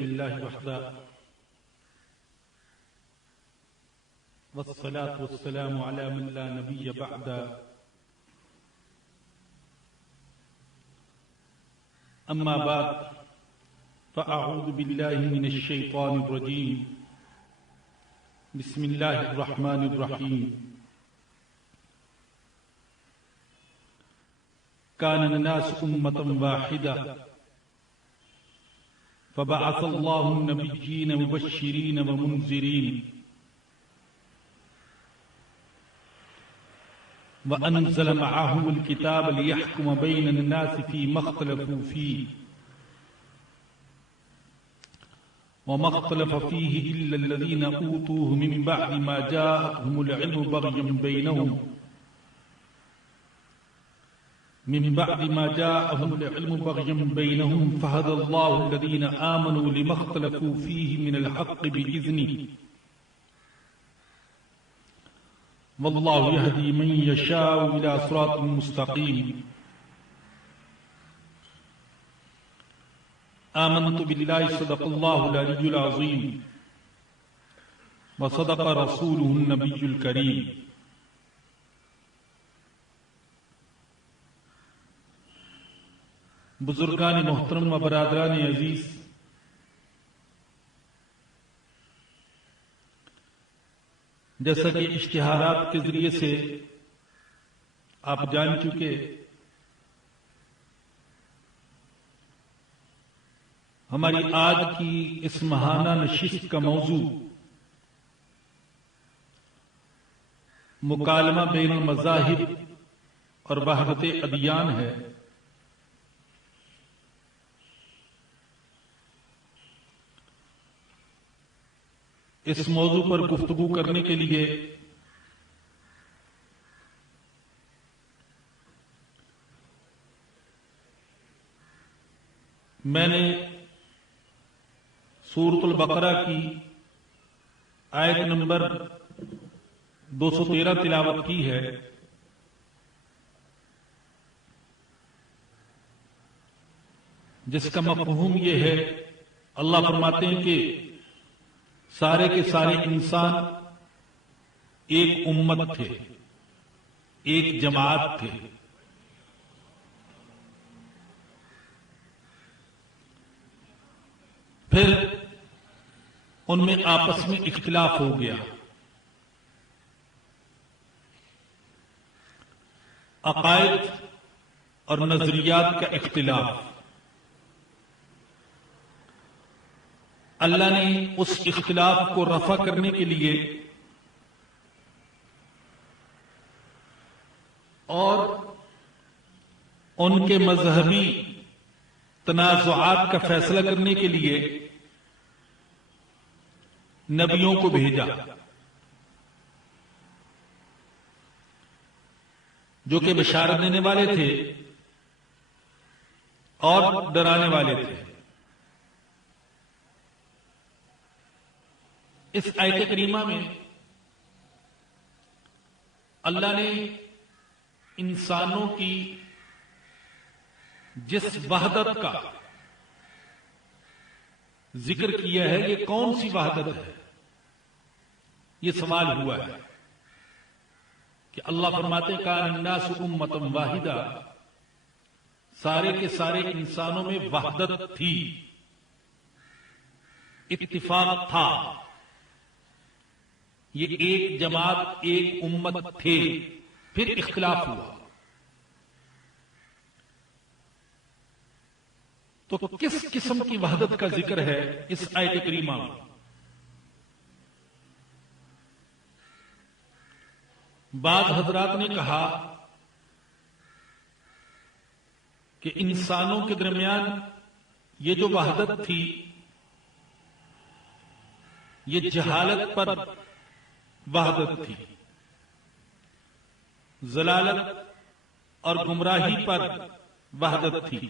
لله وحده والصلاة والسلام على من لا نبي بعده أما بعد فأعوذ بالله من الشيطان الرجيم بسم الله الرحمن الرحيم كان الناس أمة واحدة فبعث الله النبيين مبشرين ومنذرين وأنزل معهم الكتاب ليحكم بين الناس فيما اختلفوا فيه وما اختلف فيه إلا الذين أوتوه من بعد ما جاءهم العلم بغيا بينهم فهدى الله الذين آمنوا لما اختلفوا فيه من الحق بإذنه والله يهدي من يشاء إلى صراط مستقيم آمنت بالله صدق الله العلي العظيم وصدق رسوله النبي الكريم بزرگان محترم و برادران عزیز، جیسا کہ اشتہارات کے ذریعے سے آپ جان چکے، ہماری آج کی اس ماہانہ نشست کا موضوع مکالمہ بین المذاہب اور وحدت ادیان ہے۔ اس موضوع پر گفتگو کرنے کے لیے میں نے سورۃ البقرہ کی آیت نمبر 213 تلاوت کی ہے، جس کا مفہوم یہ ہے، اللہ فرماتے ہیں کہ سارے کے سارے انسان ایک امت تھے، ایک جماعت تھے، پھر ان میں آپس میں اختلاف ہو گیا، عقائد اور نظریات کا اختلاف۔ اللہ نے اس اختلاف کو رفع کرنے کے لیے اور ان کے مذہبی تنازعات کا فیصلہ کرنے کے لیے نبیوں کو بھیجا، جو کہ بشارت دینے والے تھے اور ڈرانے والے تھے۔ اس آیت کریمہ میں اللہ نے انسانوں کی جس وحدت کا ذکر کیا ہے، یہ کون سی وحدت ہے؟ یہ سوال ہوا ہے کہ اللہ فرماتے کان الناس امۃ واحدہ، سارے کے سارے انسانوں میں وحدت تھی، اتفاق تھا، یہ ایک جماعت، ایک امت تھے، پھر اختلاف ہوا۔ تو کس قسم کی وحدت کا ذکر ہے اس آیت کریمہ میں؟ بعض حضرات نے کہا کہ انسانوں کے درمیان یہ جو وحدت تھی، یہ جہالت پر وحدت تھی، ضلالت اور گمراہی پر وحدت تھی،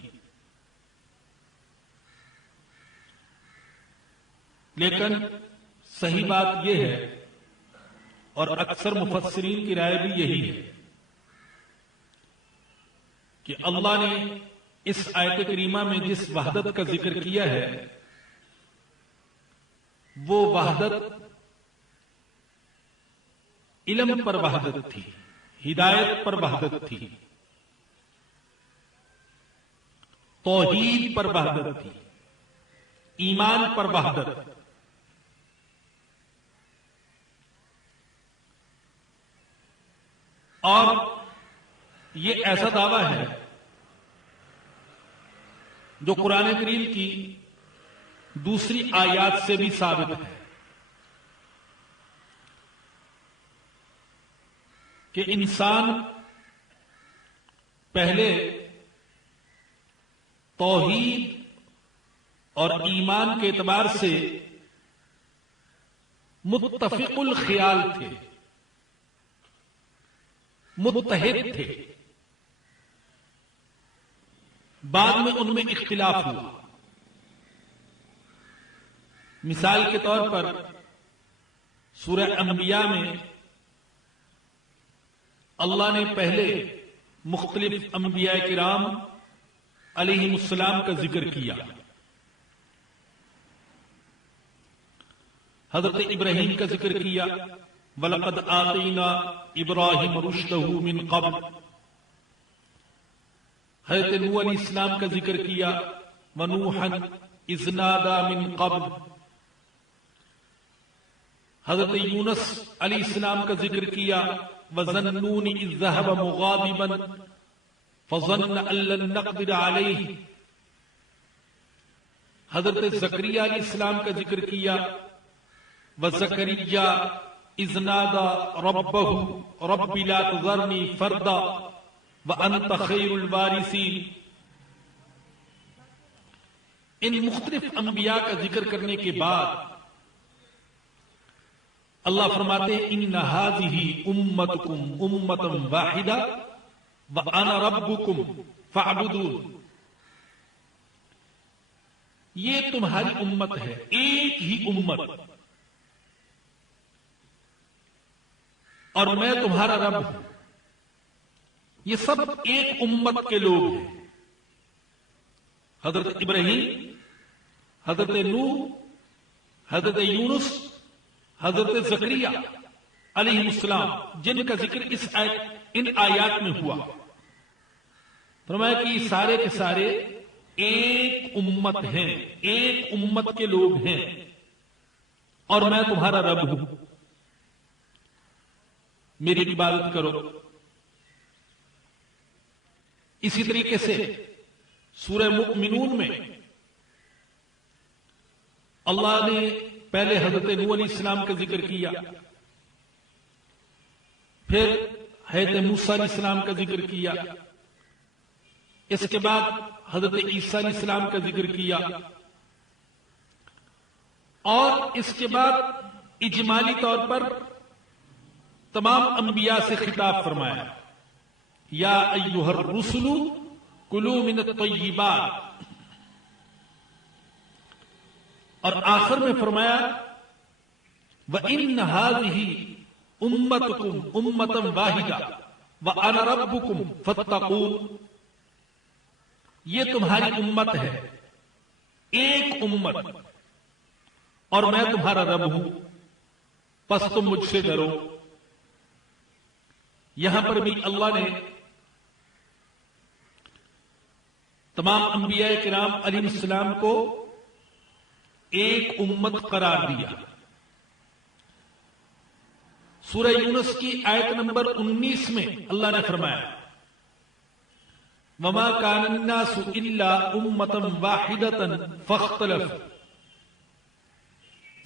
لیکن صحیح بات یہ ہے، اور اکثر مفسرین کی رائے بھی یہی ہے، کہ اللہ نے اس آیت کریمہ میں جس وحدت کا ذکر کیا ہے وہ وحدت علم پر وحدت تھی، ہدایت پر وحدت تھی، توحید پر وحدت تھی، ایمان پر وحدت۔ اور یہ ایسا دعویٰ ہے جو قرآن کریم کی دوسری آیات سے بھی ثابت ہے کہ انسان پہلے توحید اور ایمان کے اعتبار سے متفق الخیال تھے، متحد تھے، بعد میں ان میں اختلاف ہوا۔ مثال کے طور پر سورہ انبیاء میں اللہ نے پہلے مختلف انبیاء کرام علیہم السلام کا ذکر کیا۔ حضرت ابراہیم کا ذکر کیا، وَلَقَدْ آتَيْنَا إِبْرَاهِيمَ رُشْدَهُ مِنْ قَبْلُ۔ حضرت نوح علیہ السلام کا ذکر کیا، وَنُوحًا إِذْ نَادَى مِنْ قَبْلُ۔ حضرت یونس علیہ السلام کا ذکر کیا، وَظَنُّونِ إِذْ ذَهَبَ مُغَاضِبًا فَظَنَّ أَن لَّن نَّقْدِرَ عَلَيْهِ۔ حضرت زکریا علیہ السلام کا ذکر کیا، وَزَكَرِيَّا إِذْ نَادَى رَبَّهُ رَبِّ لَا تَذَرْنِي فَرْدًا وَأَنْتَ خَيْرُ الْوَارِثِينَ۔ ان مختلف انبیاء کا ذکر کرنے کے بعد اللہ فرماتے ہیں إِنَّ هَذِهِ أُمَّتُكُمْ أُمَّةً وَاحِدَةً وَأَنَا رَبُّكُمْ فَاعْبُدُونِ۔ یہ تمہاری امت ہے، ایک ہی امت، اور میں تمہارا رب ہوں۔ یہ سب ایک امت کے لوگ ہیں، حضرت ابراہیم، حضرت نوح، حضرت یونس، حضرت زکریا علیہ السلام، جن کا ذکر ان آیات میں ہوا۔ فرمایا کہ یہ سارے کے سارے ایک امت ہیں، ایک امت کے لوگ ہیں، اور میں تمہارا رب ہوں، میری عبادت کرو۔ اسی طریقے سے سورہ مؤمنون میں اللہ نے پہلے حضرت نوح علیہ السلام کا ذکر کیا، پھر حضرت موسیٰ علیہ السلام کا ذکر کیا، اس کے بعد حضرت عیسیٰ علیہ السلام کا ذکر کیا، اور اس کے بعد اجمالی طور پر تمام انبیاء سے خطاب فرمایا، یا ایھا الرسل کلوا من الطیبات، اور آخر میں فرمایا وَإِنَّ هَذِهِ أُمَّتُكُمْ أُمَّةً وَاحِدَةً وَأَنَا رَبُّكُمْ فَاتَّقُونِ۔ یہ تمہاری امت ہے، ایک امت، اور میں تمہارا رب ہوں، پس تم مجھ سے ڈرو۔ یہاں پر بھی اللہ نے تمام انبیاء کرام علیہ السلام کو ایک امت قرار دیا۔ سورہ یونس کی آیت نمبر 19 میں اللہ نے فرمایا وَمَا كَانَ النَّاسُ إِلَّا أُمَّةً وَاحِدَةً فَاخْتَلَفُوا۔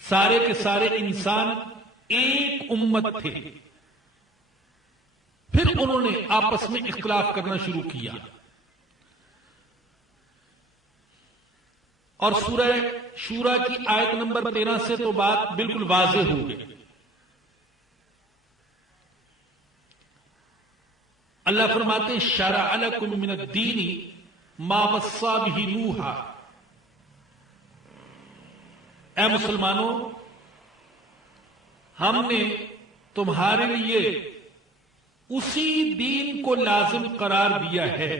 سارے کے سارے انسان ایک امت تھے، پھر انہوں نے آپس میں اختلاف کرنا شروع کیا۔ اور سورہ شورى کی آیت نمبر 13 سے تو بات بالکل واضح ہو گئی۔ اللہ فرماتے ہیں شرع لکم من الدین ما وصى به نوحا۔ اے مسلمانوں، ہم نے تمہارے لیے اسی دین کو لازم قرار دیا ہے،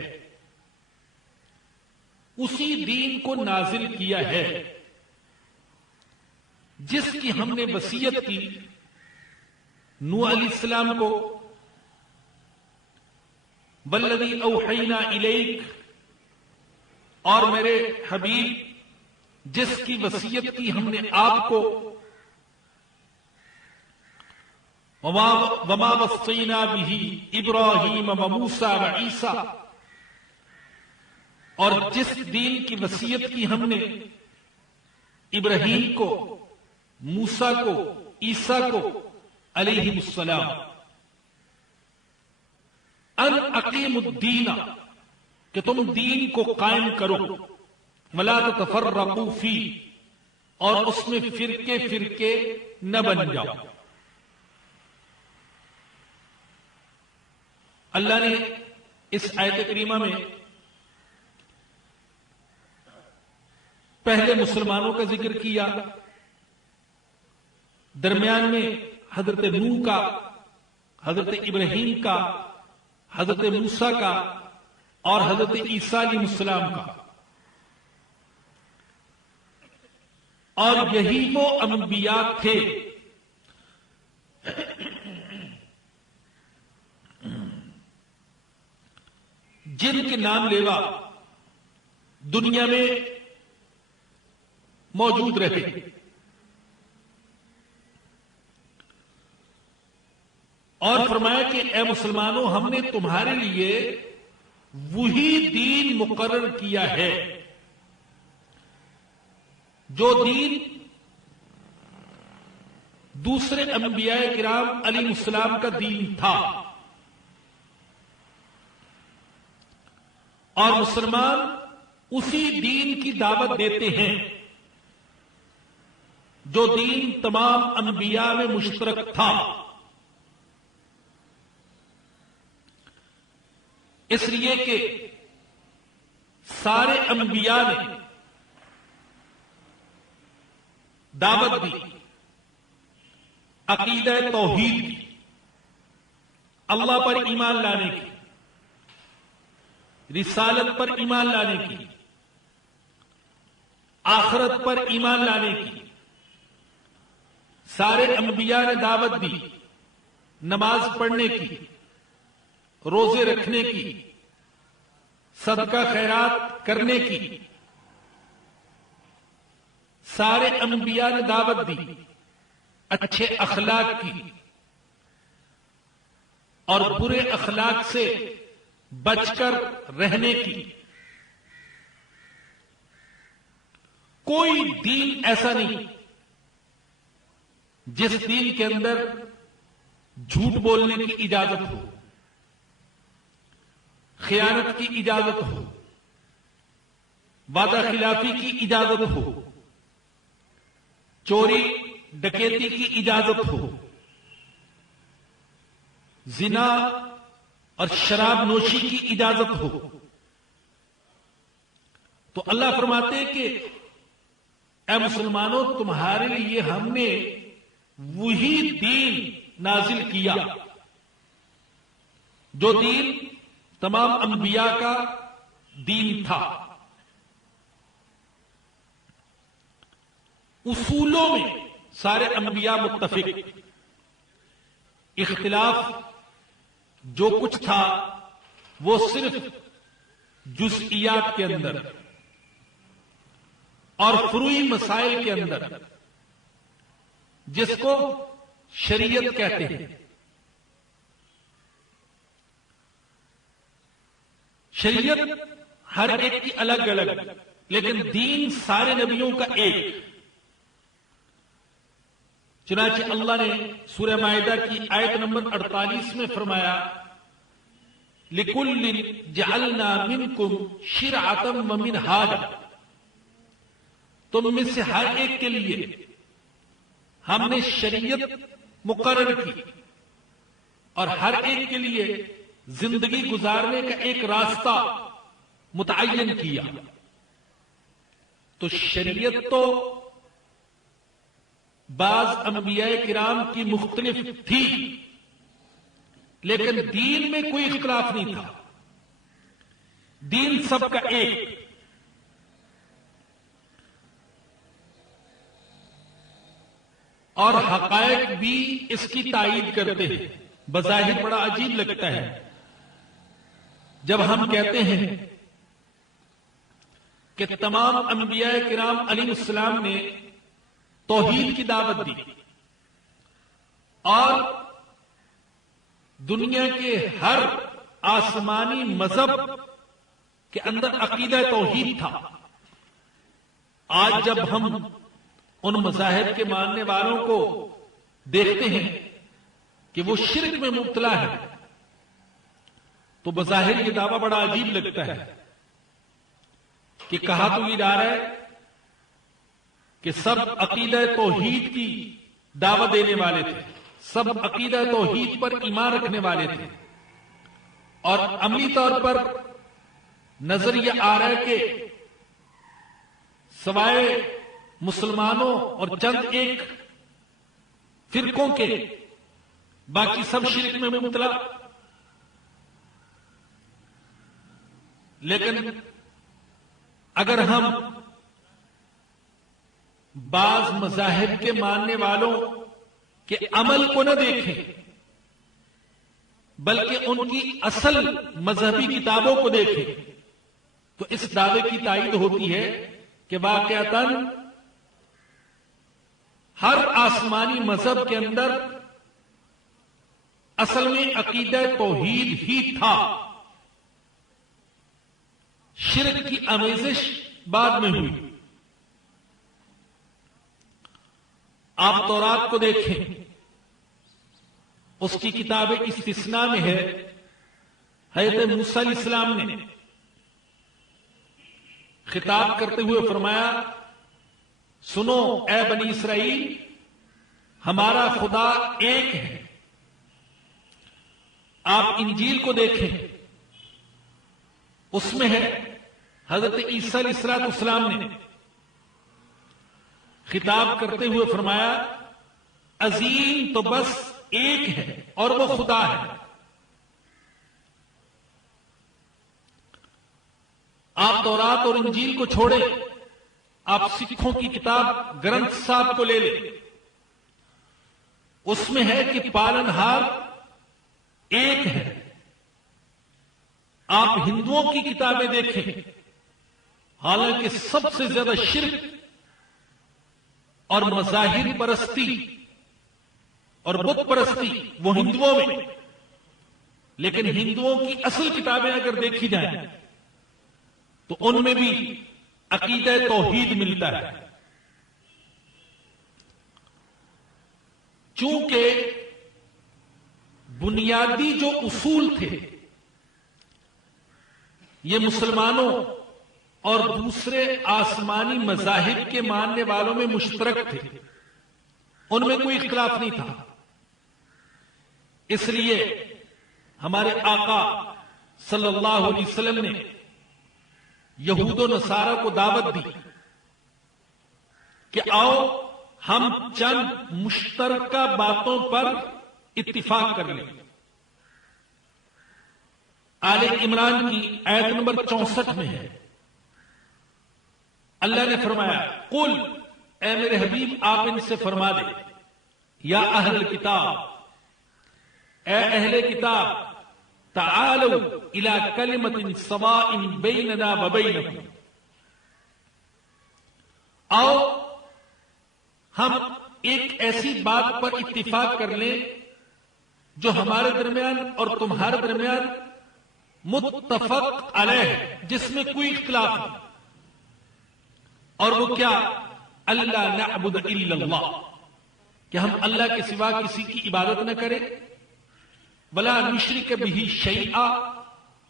اسی دین کو نازل کیا ہے جس کی ہم نے وصیت کی نوح علیہ السلام کو، والذی اوحینا الیک، اور میرے حبیب جس کی وصیت کی ہم نے آپ کو، وما وصینا بہ ابراہیم وموسیٰ وعیسیٰ، اور جس دین کی وصیت کی ہم نے ابراہیم کو، موسیٰ کو، عیسیٰ کو علیہ السلام، ان اقیموا الدین، کہ تم دین کو قائم کرو، ولا تتفرقوا فیہ، اور اس میں فرقے فرقے نہ بن جاؤ۔ اللہ نے اس آیت کریمہ میں پہلے مسلمانوں کا ذکر کیا، درمیان میں حضرت نوح کا، حضرت ابراہیم کا، حضرت موسیٰ کا، اور حضرت عیسیٰ علیہ السلام کا، اور یہی وہ انبیاء تھے جن کے نام لیوا دنیا میں موجود رہے۔ اور فرمایا کہ اے مسلمانوں، ہم نے تمہارے لیے وہی دین مقرر کیا ہے جو دین دوسرے انبیاء کرام علیہ السلام کا دین تھا، اور مسلمان اسی دین کی دعوت دیتے ہیں جو دین تمام انبیاء میں مشترک تھا۔ اس لیے کہ سارے انبیاء نے دعوت دی عقیدہ توحید کی، اللہ پر ایمان لانے کی، رسالت پر ایمان لانے کی، آخرت پر ایمان لانے کی۔ سارے انبیاء نے دعوت دی نماز پڑھنے کی، روزے رکھنے کی، صدقہ خیرات کرنے کی۔ سارے انبیاء نے دعوت دی اچھے اخلاق کی اور برے اخلاق سے بچ کر رہنے کی۔ کوئی دین ایسا نہیں جس دین کے اندر جھوٹ بولنے کی اجازت ہو، خیانت کی اجازت ہو، وعدہ خلافی کی اجازت ہو، چوری ڈکیتی کی اجازت ہو، زنا اور شراب نوشی کی اجازت ہو۔ تو اللہ فرماتے ہیں کہ اے مسلمانوں، تمہارے لیے ہم نے وہی دین نازل کیا جو دین تمام انبیاء کا دین تھا۔ اصولوں میں سارے انبیاء متفق، اختلاف جو کچھ تھا وہ صرف جزئیات کے اندر اور فروعی مسائل کے اندر، جس کو شریعت کہتے ہیں۔ شریعت ہر ایک کی الگ الگ، لیکن دین سارے نبیوں کا ایک۔ چنانچہ اللہ نے سورہ مائدہ کی آیت نمبر 48 میں فرمایا، لِكُلٍّ جَعَلْنَا مِنْكُمْ شِرْعَةً وَمِنْهَاجًا، تم میں سے ہر ایک کے لیے ہم نے شریعت مقرر کی اور ہر ایک کے لیے زندگی گزارنے کا ایک راستہ متعین کیا۔ تو شریعت تو بعض انبیاء کرام کی مختلف تھی، لیکن دین میں کوئی اختلاف نہیں تھا، دین سب کا ایک۔ اور حقائق بھی اس کی تائید کرتے ہیں. بظاہر بڑا عجیب لگتا ہے جب ہم کہتے ہیں کہ تمام انبیاء کرام علیہ السلام نے توحید کی دعوت دی اور دنیا کے ہر آسمانی مذہب کے اندر عقیدہ توحید تھا. آج جب ہم ان مذاہب کے ماننے والوں کو دیکھتے ہیں کہ وہ شرک میں مبتلا ہے تو بظاہر یہ دعویٰ بڑا عجیب لگتا ہے کہ کہا تو یہ جا رہا ہے کہ سب عقیدہ توحید کی دعوت دینے والے تھے، سب عقیدہ توحید پر ایمان رکھنے والے تھے، اور عملی طور پر نظر یہ آ رہا ہے کہ سوائے مسلمانوں اور چند ایک فرقوں کے باقی سب شرک میں مبتلا. لیکن اگر ہم بعض مذاہب کے ماننے والوں کے عمل کو نہ دیکھیں بلکہ ان کی اصل مذہبی کتابوں کو دیکھیں تو اس دعوے کی تائید ہوتی ہے کہ واقعتاً ہر آسمانی مذہب کے اندر اصل میں عقیدہ توحید ہی تھا. شرک کی آمیزش بعد میں ہوئی. آپ تورات کو دیکھیں، اس کی کتاب استثناء میں ہے. حضرت موسیٰ علیہ السلام نے خطاب کرتے ہوئے فرمایا، سنو اے بنی اسرائیل، ہمارا خدا ایک ہے. آپ انجیل کو دیکھیں، اس میں ہے حضرت عیسیٰ علیہ السلام نے خطاب کرتے ہوئے فرمایا، عظیم تو بس ایک ہے اور وہ خدا ہے. آپ تورات اور انجیل کو چھوڑیں، آپ سکھوں کی کتاب گرنتھ صاحب کو لے لیں، اس میں ہے کہ پالنہار ایک ہے. آپ ہندوؤں کی کتابیں دیکھیں، حالانکہ سب سے زیادہ شرک اور مظاہر پرستی اور بت پرستی وہ ہندوؤں میں، لیکن ہندوؤں کی اصل کتابیں اگر دیکھی جائیں تو ان میں بھی عقیدہ توحید ملتا ہے. چونکہ بنیادی جو اصول تھے یہ مسلمانوں اور دوسرے آسمانی مذاہب کے ماننے والوں میں مشترک تھے، ان میں کوئی اختلاف نہیں تھا. اس لیے ہمارے آقا صلی اللہ علیہ وسلم نے یہود و نصارہ کو دعوت دی کہ آؤ ہم چند مشترکہ باتوں پر اتفاق کر لیں. آل عمران کی آیت نمبر 64 میں ہے، اللہ نے فرمایا، قل اے میرے حبیب آپ ان سے فرما دے، یا اہل کتاب، اے اہل کتاب، تعالوا الی کلمۃ سواء بیننا وبینکم، آؤ ہم ایک ایسی بات پر اتفاق کر لیں جو ہمارے درمیان اور تمہارے درمیان متفق علیہ ہے، جس میں کوئی اختلاف نہیں. اور وہ کیا؟ اللہ نعبد الا اللہ، کہ ہم اللہ کے سوا کسی کی عبادت نہ کریں، ولا نشرک بہ شیئا،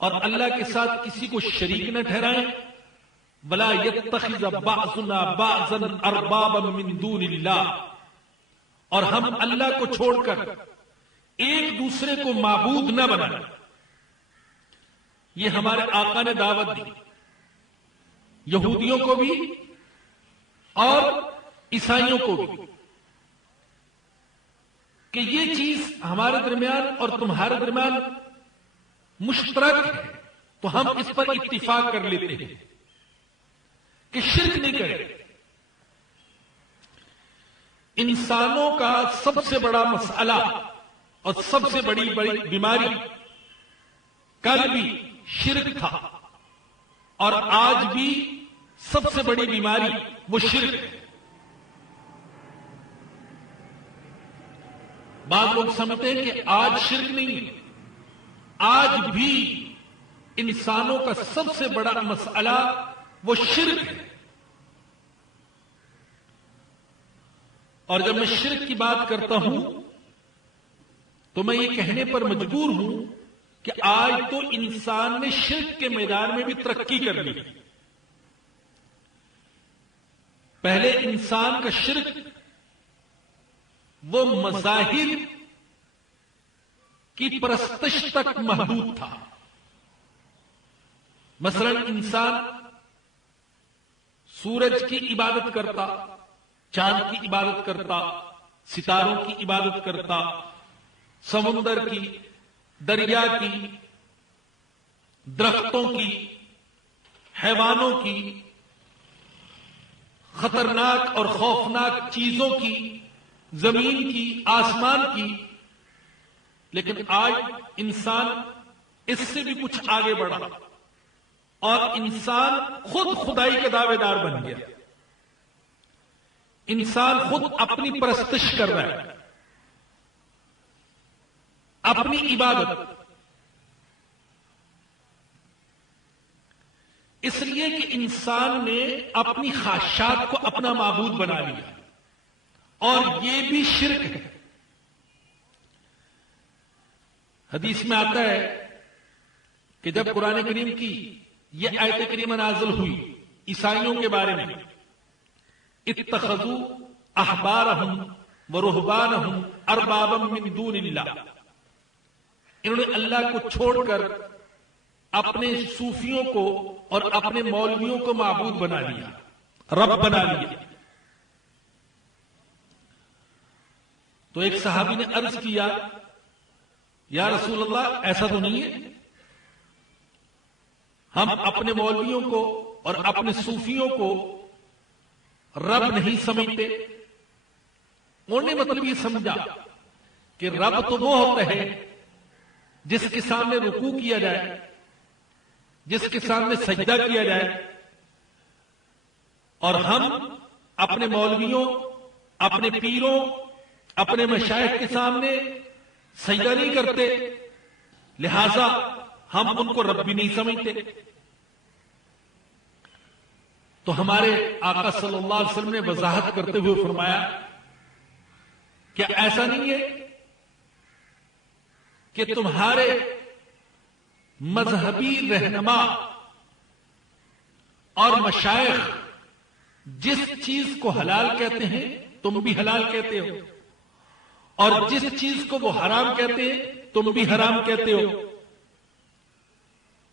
اور اللہ کے ساتھ کسی کو شریک نہ ٹھہرائیں، ولا یتخذ بعضنا بعضا اربابا من دون اللہ، اور ہم اللہ کو چھوڑ کر ایک دوسرے کو معبود نہ بنائیں. یہ ہمارے آقا نے دعوت دی یہودیوں کو بھی اور عیسائیوں کو بھی کہ یہ چیز ہمارے درمیان اور تمہارے درمیان مشترک ہے، تو ہم اس پر اتفاق کر لیتے ہیں کہ شرک نہیں کریں. انسانوں کا سب سے بڑا مسئلہ اور سب سے بڑی بیماری کل بھی شرک تھا، اور آج بھی سب سے بڑی بیماری وہ شرک ہے۔ بعض لوگ سمجھتے ہیں کہ آج شرک نہیں ہے، آج بھی انسانوں کا سب سے بڑا مسئلہ وہ شرک ہے۔ اور جب میں شرک کی بات کرتا ہوں تو میں یہ کہنے پر مجبور ہوں کہ آج تو انسان نے شرک کے میدان میں بھی ترقی کر لی۔ پہلے انسان کا شرک وہ مظاہر کی پرستش تک محدود تھا۔ مثلا انسان سورج کی عبادت کرتا، چاند کی عبادت کرتا، ستاروں کی عبادت کرتا، سمندر کی، دریا کی، درختوں کی، حیوانوں کی، خطرناک اور خوفناک چیزوں کی، زمین کی، آسمان کی۔ لیکن آج انسان اس سے بھی کچھ آگے بڑھا اور انسان خود خدائی کا دعوے دار بن گیا۔ انسان خود اپنی پرستش کر رہا ہے، اپنی عبادت، اس لیے کہ انسان نے اپنی خواہشات کو اپنا معبود بنا لیا، اور یہ بھی شرک ہے۔ حدیث میں آتا ہے کہ جب قرآن کریم کی یہ آیت کریمہ نازل ہوئی عیسائیوں کے بارے میں، اتخذوا احبارہم ورہبانہم اربابا من دون اللہ، انہوں نے اللہ کو چھوڑ کر اپنے صوفیوں کو اور اپنے مولویوں کو معبود بنا لیا، رب بنا لیا۔ تو ایک صحابی نے عرض کیا، یا رسول اللہ ایسا تو نہیں ہے، ہم اپنے مولویوں کو اور اپنے صوفیوں کو رب نہیں سمجھتے۔ انہوں نے مطلب یہ سمجھا کہ رب تو وہ ہوتا ہے جس کے سامنے رکوع کیا جائے، جس کے سامنے سجدہ کیا جائے، اور ہم اپنے مولویوں، اپنے پیروں، اپنے مشائخ کے سامنے سجدہ نہیں کرتے، لہذا ہم ان کو رب بھی نہیں سمجھتے۔ تو ہمارے آقا صلی اللہ علیہ وسلم نے وضاحت کرتے ہوئے فرمایا کہ ایسا نہیں ہے کہ تمہارے مذہبی رہنما اور مشائخ جس چیز کو حلال کہتے ہیں تم بھی حلال کہتے ہو، اور جس چیز کو وہ حرام کہتے ہیں تم بھی حرام کہتے ہو۔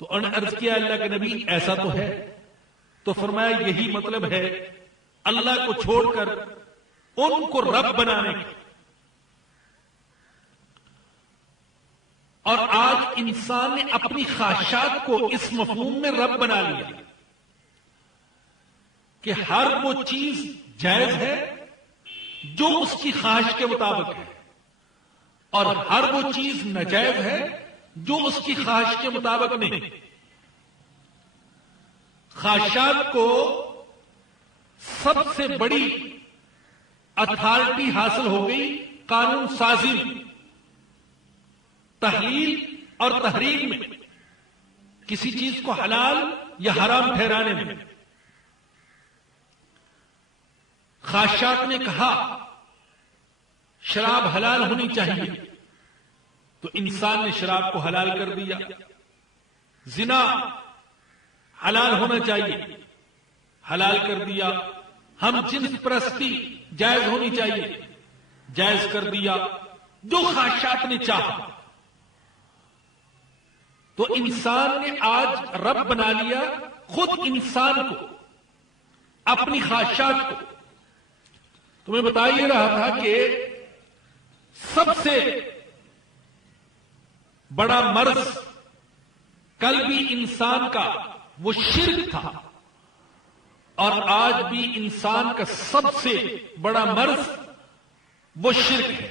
تو انہوں نے عرض کیا اللہ کے نبی ایسا تو ہے؟ تو فرمایا یہی مطلب ہے اللہ کو چھوڑ کر ان کو رب بنانے کا۔ اور آج انسان نے اپنی خواہشات کو اس مفہوم میں رب بنا لیا کہ ہر وہ چیز جائز ہے جو اس کی خواہش کے مطابق ہے، اور ہر وہ چیز ناجائز ہے جو اس کی خواہش کے مطابق نہیں۔ خواہشات کو سب سے بڑی اتھارٹی حاصل ہو گئی قانون سازی میں، تحلیل اور تحریم میں، کسی چیز کو حلال یا حرام ٹھہرانے میں۔ خواہشات نے کہا شراب حلال ہونی چاہیے تو انسان نے شراب کو حلال کر دیا، زنا حلال ہونا چاہیے حلال کر دیا، ہم جنس پرستی جائز ہونی چاہیے جائز کر دیا، جو خواہشات نے چاہا۔ تو انسان نے آج رب بنا لیا خود انسان کو، اپنی خواہشات کو۔ تو میں بتا یہ رہا تھا کہ سب سے بڑا مرض کل بھی انسان کا وہ شرک تھا، اور آج بھی انسان کا سب سے بڑا مرض وہ شرک ہے۔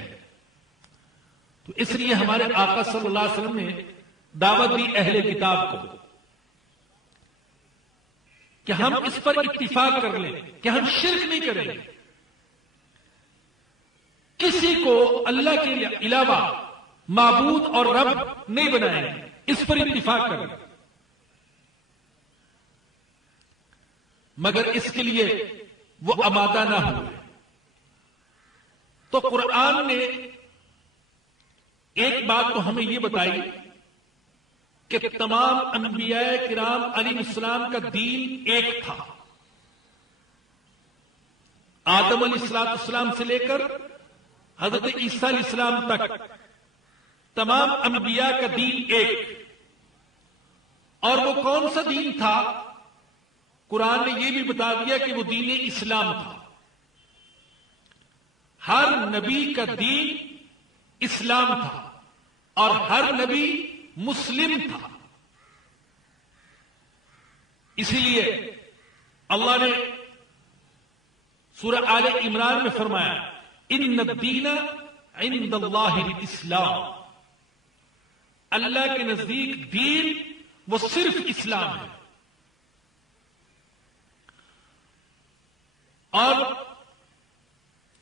تو اس لیے ہمارے آقا صلی اللہ علیہ وسلم نے دعوت دی اہل کتاب کو کہ ہم اس پر اتفاق کر لیں کہ ہم شرک نہیں کریں گے، کسی کو اللہ کے علاوہ معبود اور رب نہیں بنائیں گے، اس پر اتفاق کریں۔ مگر اس کے لیے وہ آمادہ نہ ہوئے، تو قرآن نے ایک بات تو ہمیں یہ بتائی کہ تمام انبیاء کرام علیہ السلام کا دین ایک تھا۔ آدم علیہ السلام سے لے کر حضرت عیسیٰ علیہ السلام تک تمام انبیاء کا دین ایک، اور وہ کون سا دین تھا؟ قرآن نے یہ بھی بتا دیا کہ وہ دین اسلام تھا۔ ہر نبی کا دین اسلام تھا اور ہر نبی مسلم تھا۔ اسی لیے اللہ نے سورہ آل عمران میں فرمایا ان الدین عند اللہ الاسلام، اللہ کے نزدیک دین وہ صرف اسلام ہے۔ اور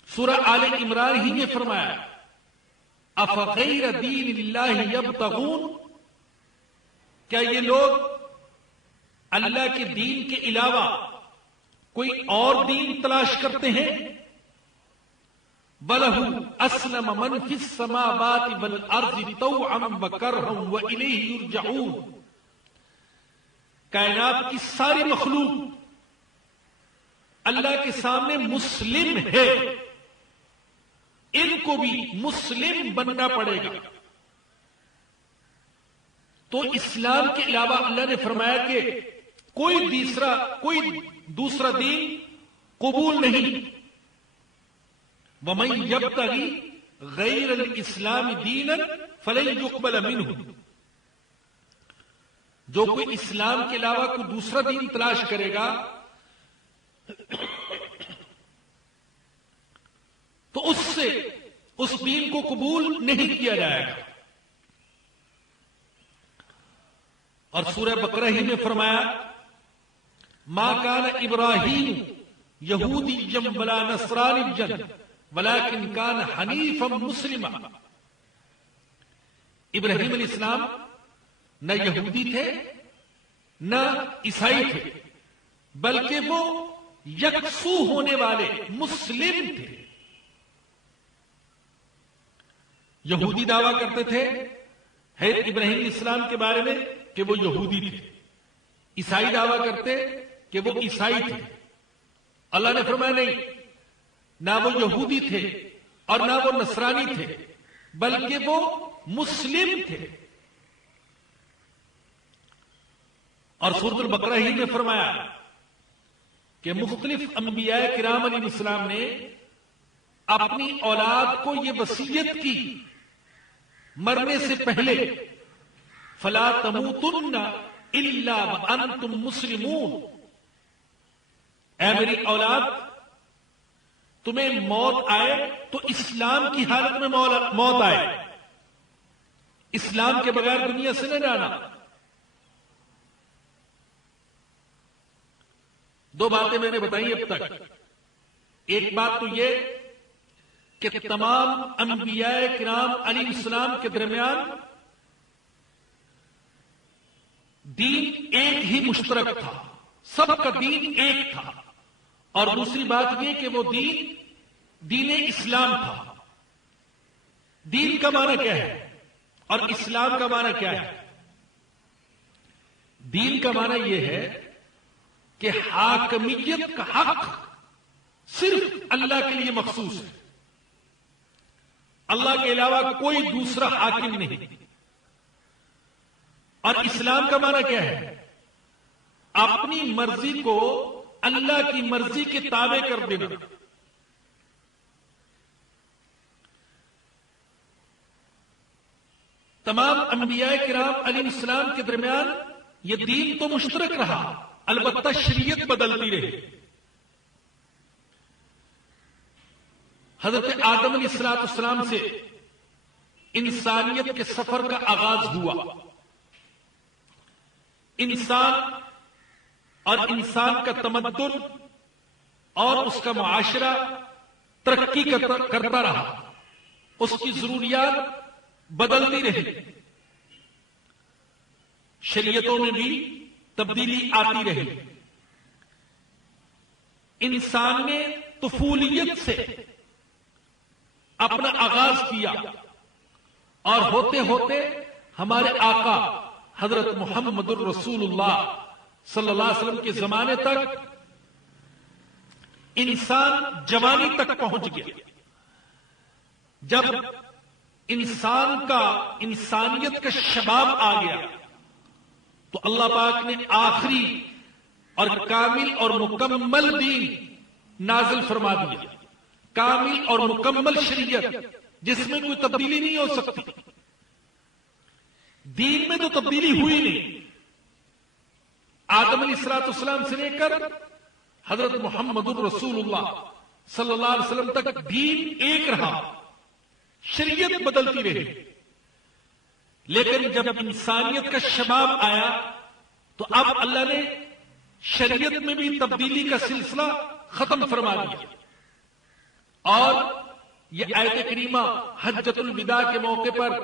سورہ آل عمران ہی میں فرمایا افغیر دین اللہ یبتغون، کیا یہ لوگ اللہ کے دین کے علاوہ کوئی اور دین تلاش کرتے ہیں؟ بلہ اسلم من فی السماوات والارض طوعا وکرہا والیہ یرجعون، کائنات کی ساری مخلوق اللہ کے سامنے مسلم ہے، ان کو بھی مسلم بننا پڑے گا۔ تو اسلام کے علاوہ اللہ نے فرمایا کہ کوئی دوسرا دین قبول نہیں۔ وَمَن يَبْتَغِ غَيْرَ الْإِسْلَامِ دِينًا فَلَن يُقْبَلَ مِنْهُ، جو کوئی اسلام کے علاوہ کوئی دوسرا دین تلاش کرے گا تو اس سے اس دین کو قبول نہیں کیا جائے گا۔ اور سورہ بقرہ ہی میں فرمایا ما کان ابراہیم یہودیا ولا نصرانیا ولکن کان حنیفا مسلما، ابراہیم علیہ السلام نہ یہودی تھے نہ عیسائی تھے، بلکہ وہ یکسو ہونے والے مسلم تھے۔ یہودی دعویٰ کرتے تھے حضرت ابراہیم علیہ السلام کے بارے میں کہ وہ یہودی تھے، عیسائی دعویٰ کرتے کہ وہ عیسائی تھے۔ اللہ نے فرمایا نہیں، نہ وہ یہودی تھے اور نہ وہ نصرانی تھے، بلکہ وہ مسلم تھے۔ اور سورۃ البقرہ ہی میں فرمایا کہ مختلف انبیاء کرام علیہ السلام نے اپنی اولاد کو یہ وصیت کی مرنے سے پہلے فلا تموتن الا وانتم مسلمون، اے میری اولاد تمہیں موت آئے تو اسلام کی حالت میں موت آئے، اسلام کے بغیر دنیا سے نہ جانا۔ دو باتیں میں نے بتائی اب تک۔ ایک بات تو یہ کہ تمام انبیاء کرام علیہ السلام کے درمیان دین ایک ہی مشترک تھا، سب کا دین ایک تھا۔ اور دوسری بات یہ کہ وہ دین اسلام تھا۔ دین کا معنی کیا ہے اور اسلام کا معنی کیا ہے؟ دین کا معنی یہ ہے کہ حاکمیت کا حق صرف اللہ کے لیے مخصوص ہے، اللہ کے علاوہ کوئی دوسرا حاکم نہیں۔ اور اسلام کا معنی کیا ہے؟ اپنی مرضی کو اللہ کی مرضی کے تابع کر دینا۔ تمام انبیاء کرام علیہ السلام کے درمیان یہ دین تو مشترک رہا، البتہ شریعت بدلتی رہی۔ حضرت آدم علیہ السلام سے انسانیت کے سفر کا آغاز ہوا. انسان اور انسان کا تمدن اور اس کا معاشرہ ترقی کرتا رہا. اس کی ضروریات بدلتی رہی. شریعتوں میں بھی تبدیلی آتی رہی. انسان نے طفولیت سے اپنا آغاز کیا اور ہوتے ہوتے ہمارے آقا حضرت محمد الرسول اللہ صلی اللہ علیہ وسلم کے زمانے تک انسان جوانی تک پہنچ گیا. جب انسان کا انسانیت کا شباب آ گیا تو اللہ پاک نے آخری اور کامل اور مکمل دین نازل فرما دیا. کامل اور مکمل شریعت جس میں کوئی تبدیلی نہیں ہو سکتی. دین میں تو تبدیلی ہوئی نہیں. آدم علیہ السلام سے لے کر حضرت محمد الرسول اللہ صلی اللہ علیہ وسلم تک دین ایک رہا. شریعت بدلتی رہی. لیکن جب انسانیت کا شباب آیا تو اب اللہ نے شریعت میں بھی تبدیلی کا سلسلہ ختم فرما دیا. اور یہ آیت کریمہ حجۃ الوداع کے موقع پر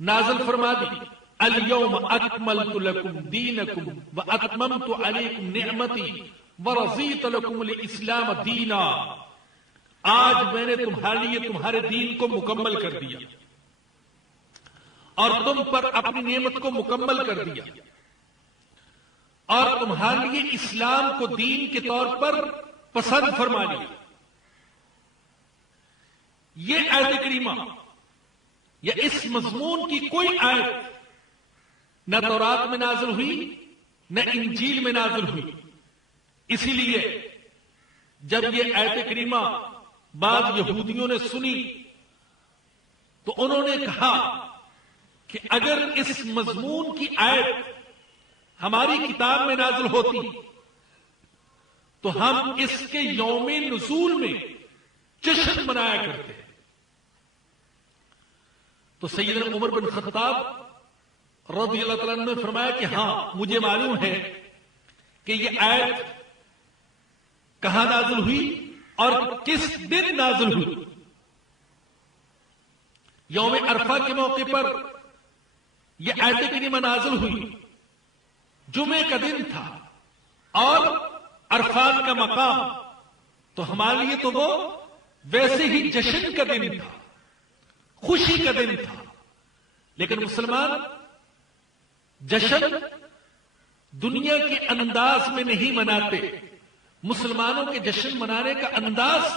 نازل فرما دی. اليوم اکملت لکم دینکم واتممت علیکم نعمتی ورضیت لکم الاسلام دینا. آج میں نے تمہارے لیے تمہارے دین کو مکمل کر دیا اور تم پر اپنی نعمت کو مکمل کر دیا اور تمہارے لیے اسلام کو دین کے طور پر پسند فرما لیا. یہ آیت کریمہ یا اس مضمون کی کوئی آیت نہ تورات میں نازل ہوئی نہ انجیل میں نازل ہوئی. اسی لیے جب یہ آیت کریمہ بعض یہودیوں نے سنی تو انہوں نے کہا کہ اگر اس مضمون کی آیت ہماری کتاب میں نازل ہوتی تو ہم اس کے یوم نزول میں جشن منایا کرتے. تو سیدنا عمر بن خطاب رضی اللہ تعالیٰ عنہ نے فرمایا کہ ہاں مجھے معلوم ہے کہ یہ آیت کہاں نازل ہوئی اور کس دن نازل ہوئی. یوم عرفہ کے موقع پر یہ آیت کریمہ نازل ہوئی. جمعے کا دن تھا اور عرفات کا مقام تو ہمارے لیے تو وہ ویسے ہی جشن کا دن تھا, خوشی کا دن تھا. لیکن مسلمان جشن دنیا کے انداز میں نہیں مناتے. مسلمانوں کے جشن منانے کا انداز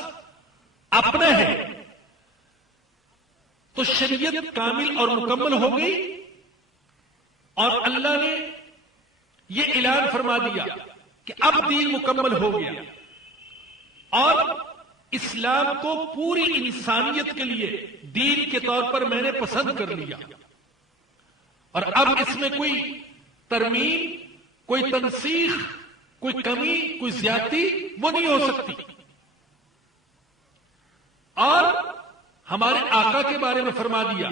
اپنا ہے. تو شریعت کامل اور مکمل ہو گئی اور اللہ نے یہ اعلان فرما دیا کہ اب دین مکمل ہو گیا اور اسلام کو پوری انسانیت کے لیے دین کے طور پر میں نے پسند کر لیا اور اب اس میں کوئی ترمیم, کوئی تنسیخ, کوئی کمی, کوئی زیادتی وہ نہیں ہو سکتی. اور ہمارے آقا کے بارے میں فرما دیا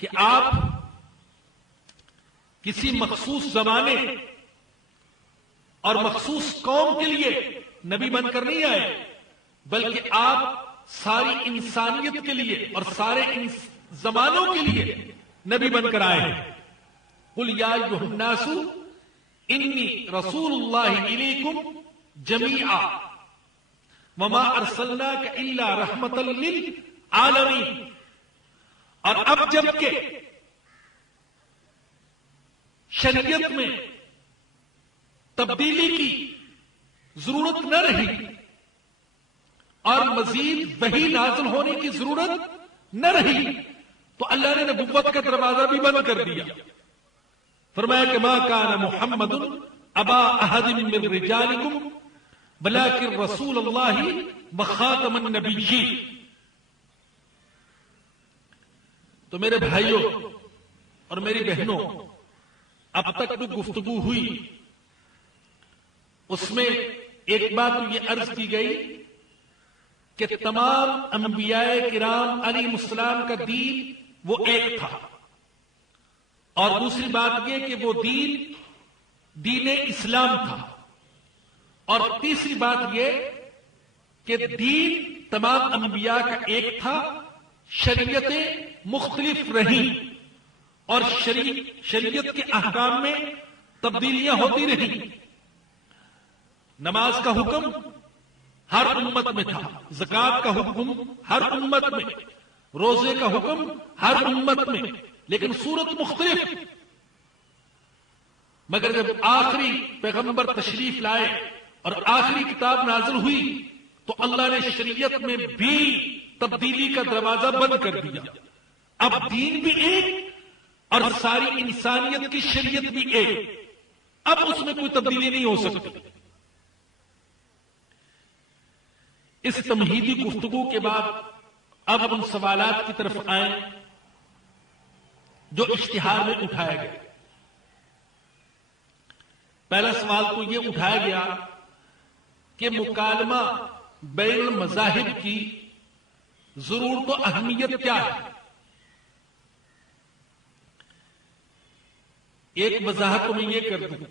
کہ آپ کسی مخصوص زمانے اور مخصوص قوم کے لیے نبی بن کر نہیں آئے بلکہ آپ ساری انسانیت کے لیے اور سارے زمانوں کے لیے نبی بن کر آئے ہیں. قل یا ایھا الناس انی رسول اللہ الیکم جمیعا وما ارسلناک الا رحمتا للعالمین. اور اب جب کہ شریعت میں تبدیلی کی ضرورت نہ رہی اور مزید وحی نازل ہونے کی ضرورت نہ رہی تو اللہ نے نبوت کا دروازہ بھی بند کر دیا. فرمایا کہ ما کان محمد ابا احد من رجالکم ولکن رسول اللہ وخاتم النبیین. تو میرے بھائیوں اور میری بہنوں, اب تک جو گفتگو ہوئی اس میں ایک بات یہ عرض کی گئی کہ تمام انبیاء کرام علیہ السلام کا دین وہ ایک تھا، اور دوسری بات یہ کہ وہ دین اسلام تھا، اور تیسری بات یہ کہ دین تمام انبیاء کا ایک تھا، شریعتیں مختلف رہیں اور شریعت کے احکام میں تبدیلیاں ہوتی رہیں۔ نماز کا حکم ہر امت میں تھا، زکوٰۃ کا حکم ہر امت میں، روزے کا حکم ہر امت میں، لیکن صورت مختلف۔ مگر جب آخری پیغمبر تشریف لائے اور آخری کتاب نازل ہوئی تو اللہ نے شریعت میں بھی تبدیلی کا دروازہ بند کر دیا۔ اب دین بھی ایک اور ساری انسانیت کی شریعت بھی ایک، اب اس میں کوئی تبدیلی نہیں ہو سکتی۔ اس تمہیدی گفتگو کے بعد اب ان سوالات کی طرف آئیں جو اشتہار میں اٹھائے گئے۔ پہلا سوال تو یہ اٹھایا گیا کہ مکالمہ بین المذاہب کی ضرورت و اہمیت کیا ہے؟ ایک وضاحت تو میں یہ کر دوں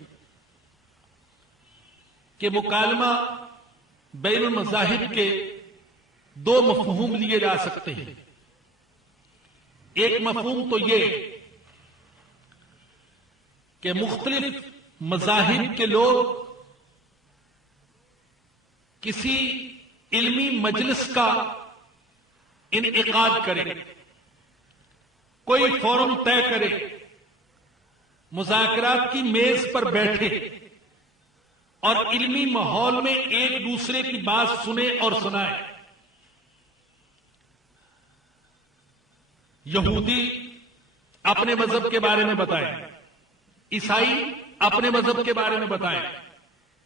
کہ مکالمہ بین المذاہب کے دو مفہوم لیے جا سکتے ہیں۔ ایک مفہوم تو یہ کہ مختلف مذاہب کے لوگ کسی علمی مجلس کا انعقاد کریں، کوئی فورم طے کرے، مذاکرات کی میز پر بیٹھے اور علمی ماحول میں ایک دوسرے کی بات سنے اور سنائے۔ یہودی اپنے مذہب کے بارے میں بتائیں، عیسائی اپنے مذہب کے بارے میں بتائیں،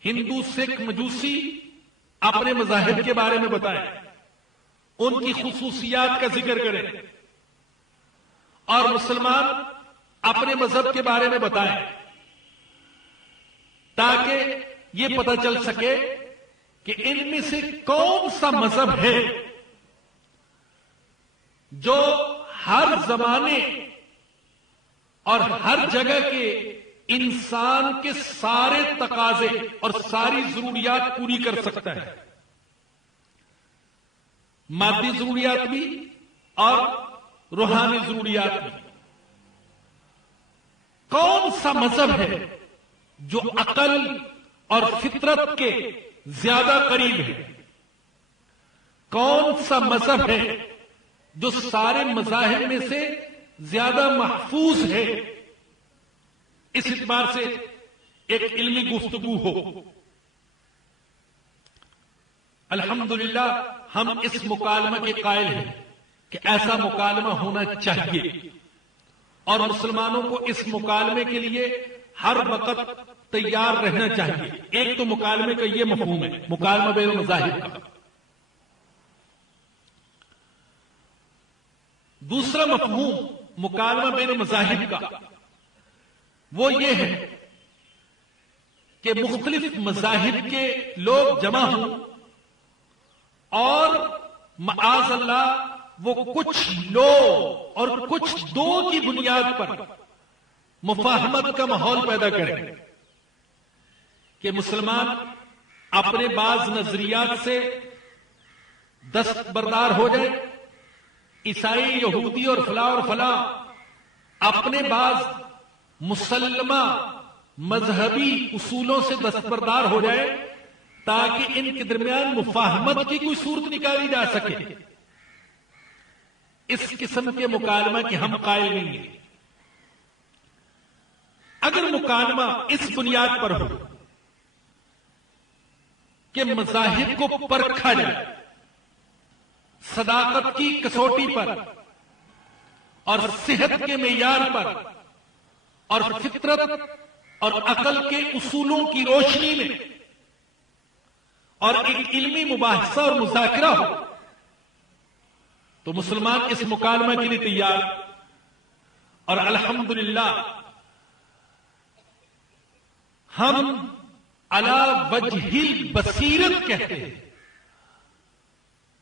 ہندو، سکھ، مجوسی اپنے مذاہب کے بارے میں بتائیں، ان کی خصوصیات کا ذکر کریں، اور مسلمان اپنے مذہب کے بارے میں بتائیں، تاکہ یہ پتہ چل سکے کہ ان میں سے کون سا مذہب ہے جو ہر زمانے اور ہر جگہ کے انسان کے سارے تقاضے اور ساری ضروریات پوری کر سکتا ہے، مادی ضروریات بھی اور روحانی ضروریات بھی۔ کون سا مذہب ہے جو عقل اور فطرت کے زیادہ قریب ہے؟ کون سا مذہب ہے جو سارے مذاہب میں سے زیادہ محفوظ ہے؟ اس اعتبار سے ایک علمی گفتگو ہو۔ الحمدللہ ہم اس مکالمہ کے قائل ہیں کہ ایسا مکالمہ ہونا چاہیے، اور مسلمانوں کو اس مکالمے کے لیے ہر وقت تیار رہنا چاہیے۔ ایک تو مکالمے کا یہ مفہوم ہے، مکالمہ بین المذاہب کا۔ دوسرا مفہوم مکالمہ بین المذاہب کا وہ یہ ہے کہ مختلف مذاہب کے لوگ جمع ہوں اور معاذ اللہ وہ کچھ لو اور کچھ دو کی بنیاد پر مفاہمت کا ماحول پیدا کریں، کہ مسلمان اپنے بعض نظریات سے دستبردار ہو جائے، عیسائی، یہودی اور فلاں اپنے بعض مسلمہ مذہبی اصولوں سے دستبردار ہو جائے، تاکہ ان کے درمیان مفاہمت کی کوئی صورت نکالی جا سکے۔ اس قسم کے مکالمہ کے ہم قائل نہیں ہیں۔ اگر مکالمہ اس بنیاد پر ہو کہ مذاہب کو پرکھا جائے صداقت کی کسوٹی پر اور صحت کے معیار پر اور فطرت اور عقل کے اصولوں کی روشنی میں، اور ایک علمی مباحثہ اور مذاکرہ ہو، تو مسلمان اس مکالمہ کے لیے تیار۔ اور الحمدللہ ہم علی وجہ البصیرت کہتے ہیں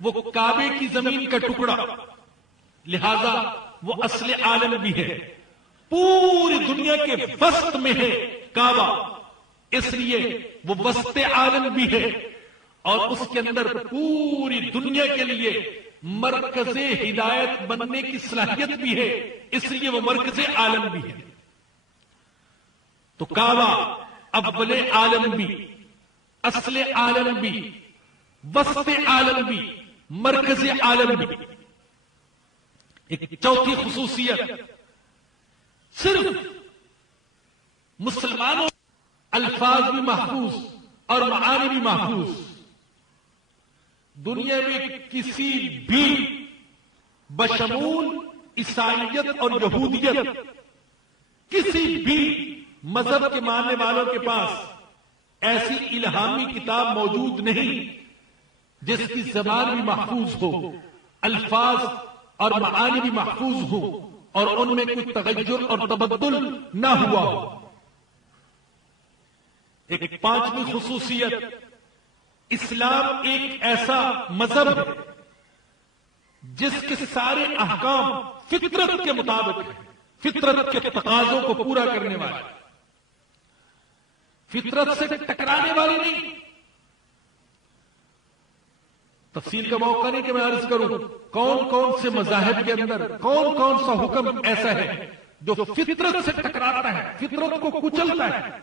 وہ کعبے کی زمین کا ٹکڑا، لہذا وہ اصل عالم بھی ہے، پوری دنیا کے وسط میں ہے کعبہ، اس لیے وہ وسط عالم بھی ہے، اور اس کے اندر پوری دنیا کے لیے مرکز ہدایت بننے کی صلاحیت بھی ہے، اس لیے وہ مرکز عالم بھی ہے۔ تو کعبہ اول عالم بھی، اصل عالم بھی، وسط عالم بھی، مرکز عالم بھی۔ ایک چوتھی خصوصیت، صرف مسلمانوں الفاظ بھی محفوظ اور معانی بھی محفوظ، دنیا میں کسی بھی بشمول عیسائیت اور یہودیت کسی بھی مذہب کے ماننے والوں کے پاس ایسی الہامی کتاب موجود نہیں جس کی زبان بھی محفوظ ہو، الفاظ اور معانی بھی محفوظ ہو، اور ان میں کوئی تغیر اور تبدل نہ ہوا ہو۔ ایک پانچویں خصوصیت، اسلام ایک ایسا مذہب ہے جس کے سارے احکام فطرت کے مطابق ہیں، فطرت کے تقاضوں کو پورا کرنے والے، فطرت سے ٹکرانے والی نہیں۔ تفصیل کا موقع نہیں کہ میں عرض کروں کون کون سے مذاہب کے اندر کون کون سا حکم ایسا ہے جو فطرت سے ٹکراتا ہے، فطرت کو کچلتا ہے،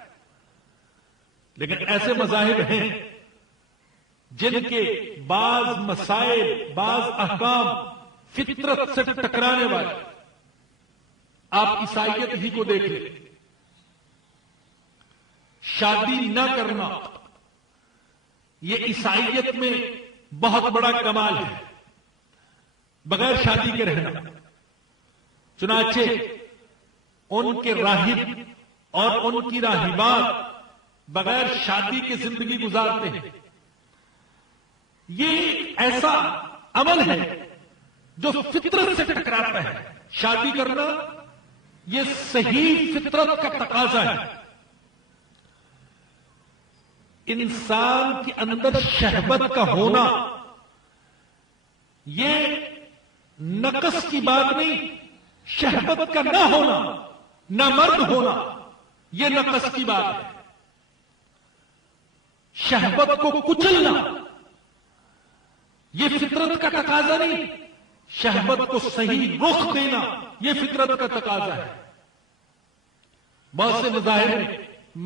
لیکن ایسے مذاہب ہیں جن کے بعض مسائل، بعض احکام فطرت سے ٹکرانے والے۔ آپ عیسائیت ہی کو دیکھ لیں، شادی نہ کرنا یہ عیسائیت میں بہت بڑا کمال ہے، بغیر شادی کے رہنا۔ چنانچہ ان کے راہب اور ان کی راہبات بغیر شادی کے زندگی گزارتے ہیں۔ یہ ایسا عمل ہے جو فطرت سے ٹکراتا ہے۔ شادی کرنا یہ صحیح فطرت کا تقاضا ہے۔ انسان کے اندر شہوت کا ہونا یہ نقص کی بات نہیں، شہوت کا نہ ہونا، نہ مرد ہونا یہ نقص کی بات ہے۔ شہوت کو کچلنا یہ فطرت کا تقاضا نہیں، شہوت کو صحیح رخ دینا یہ فطرت کا تقاضا ہے۔ بہت سے مذاہب میں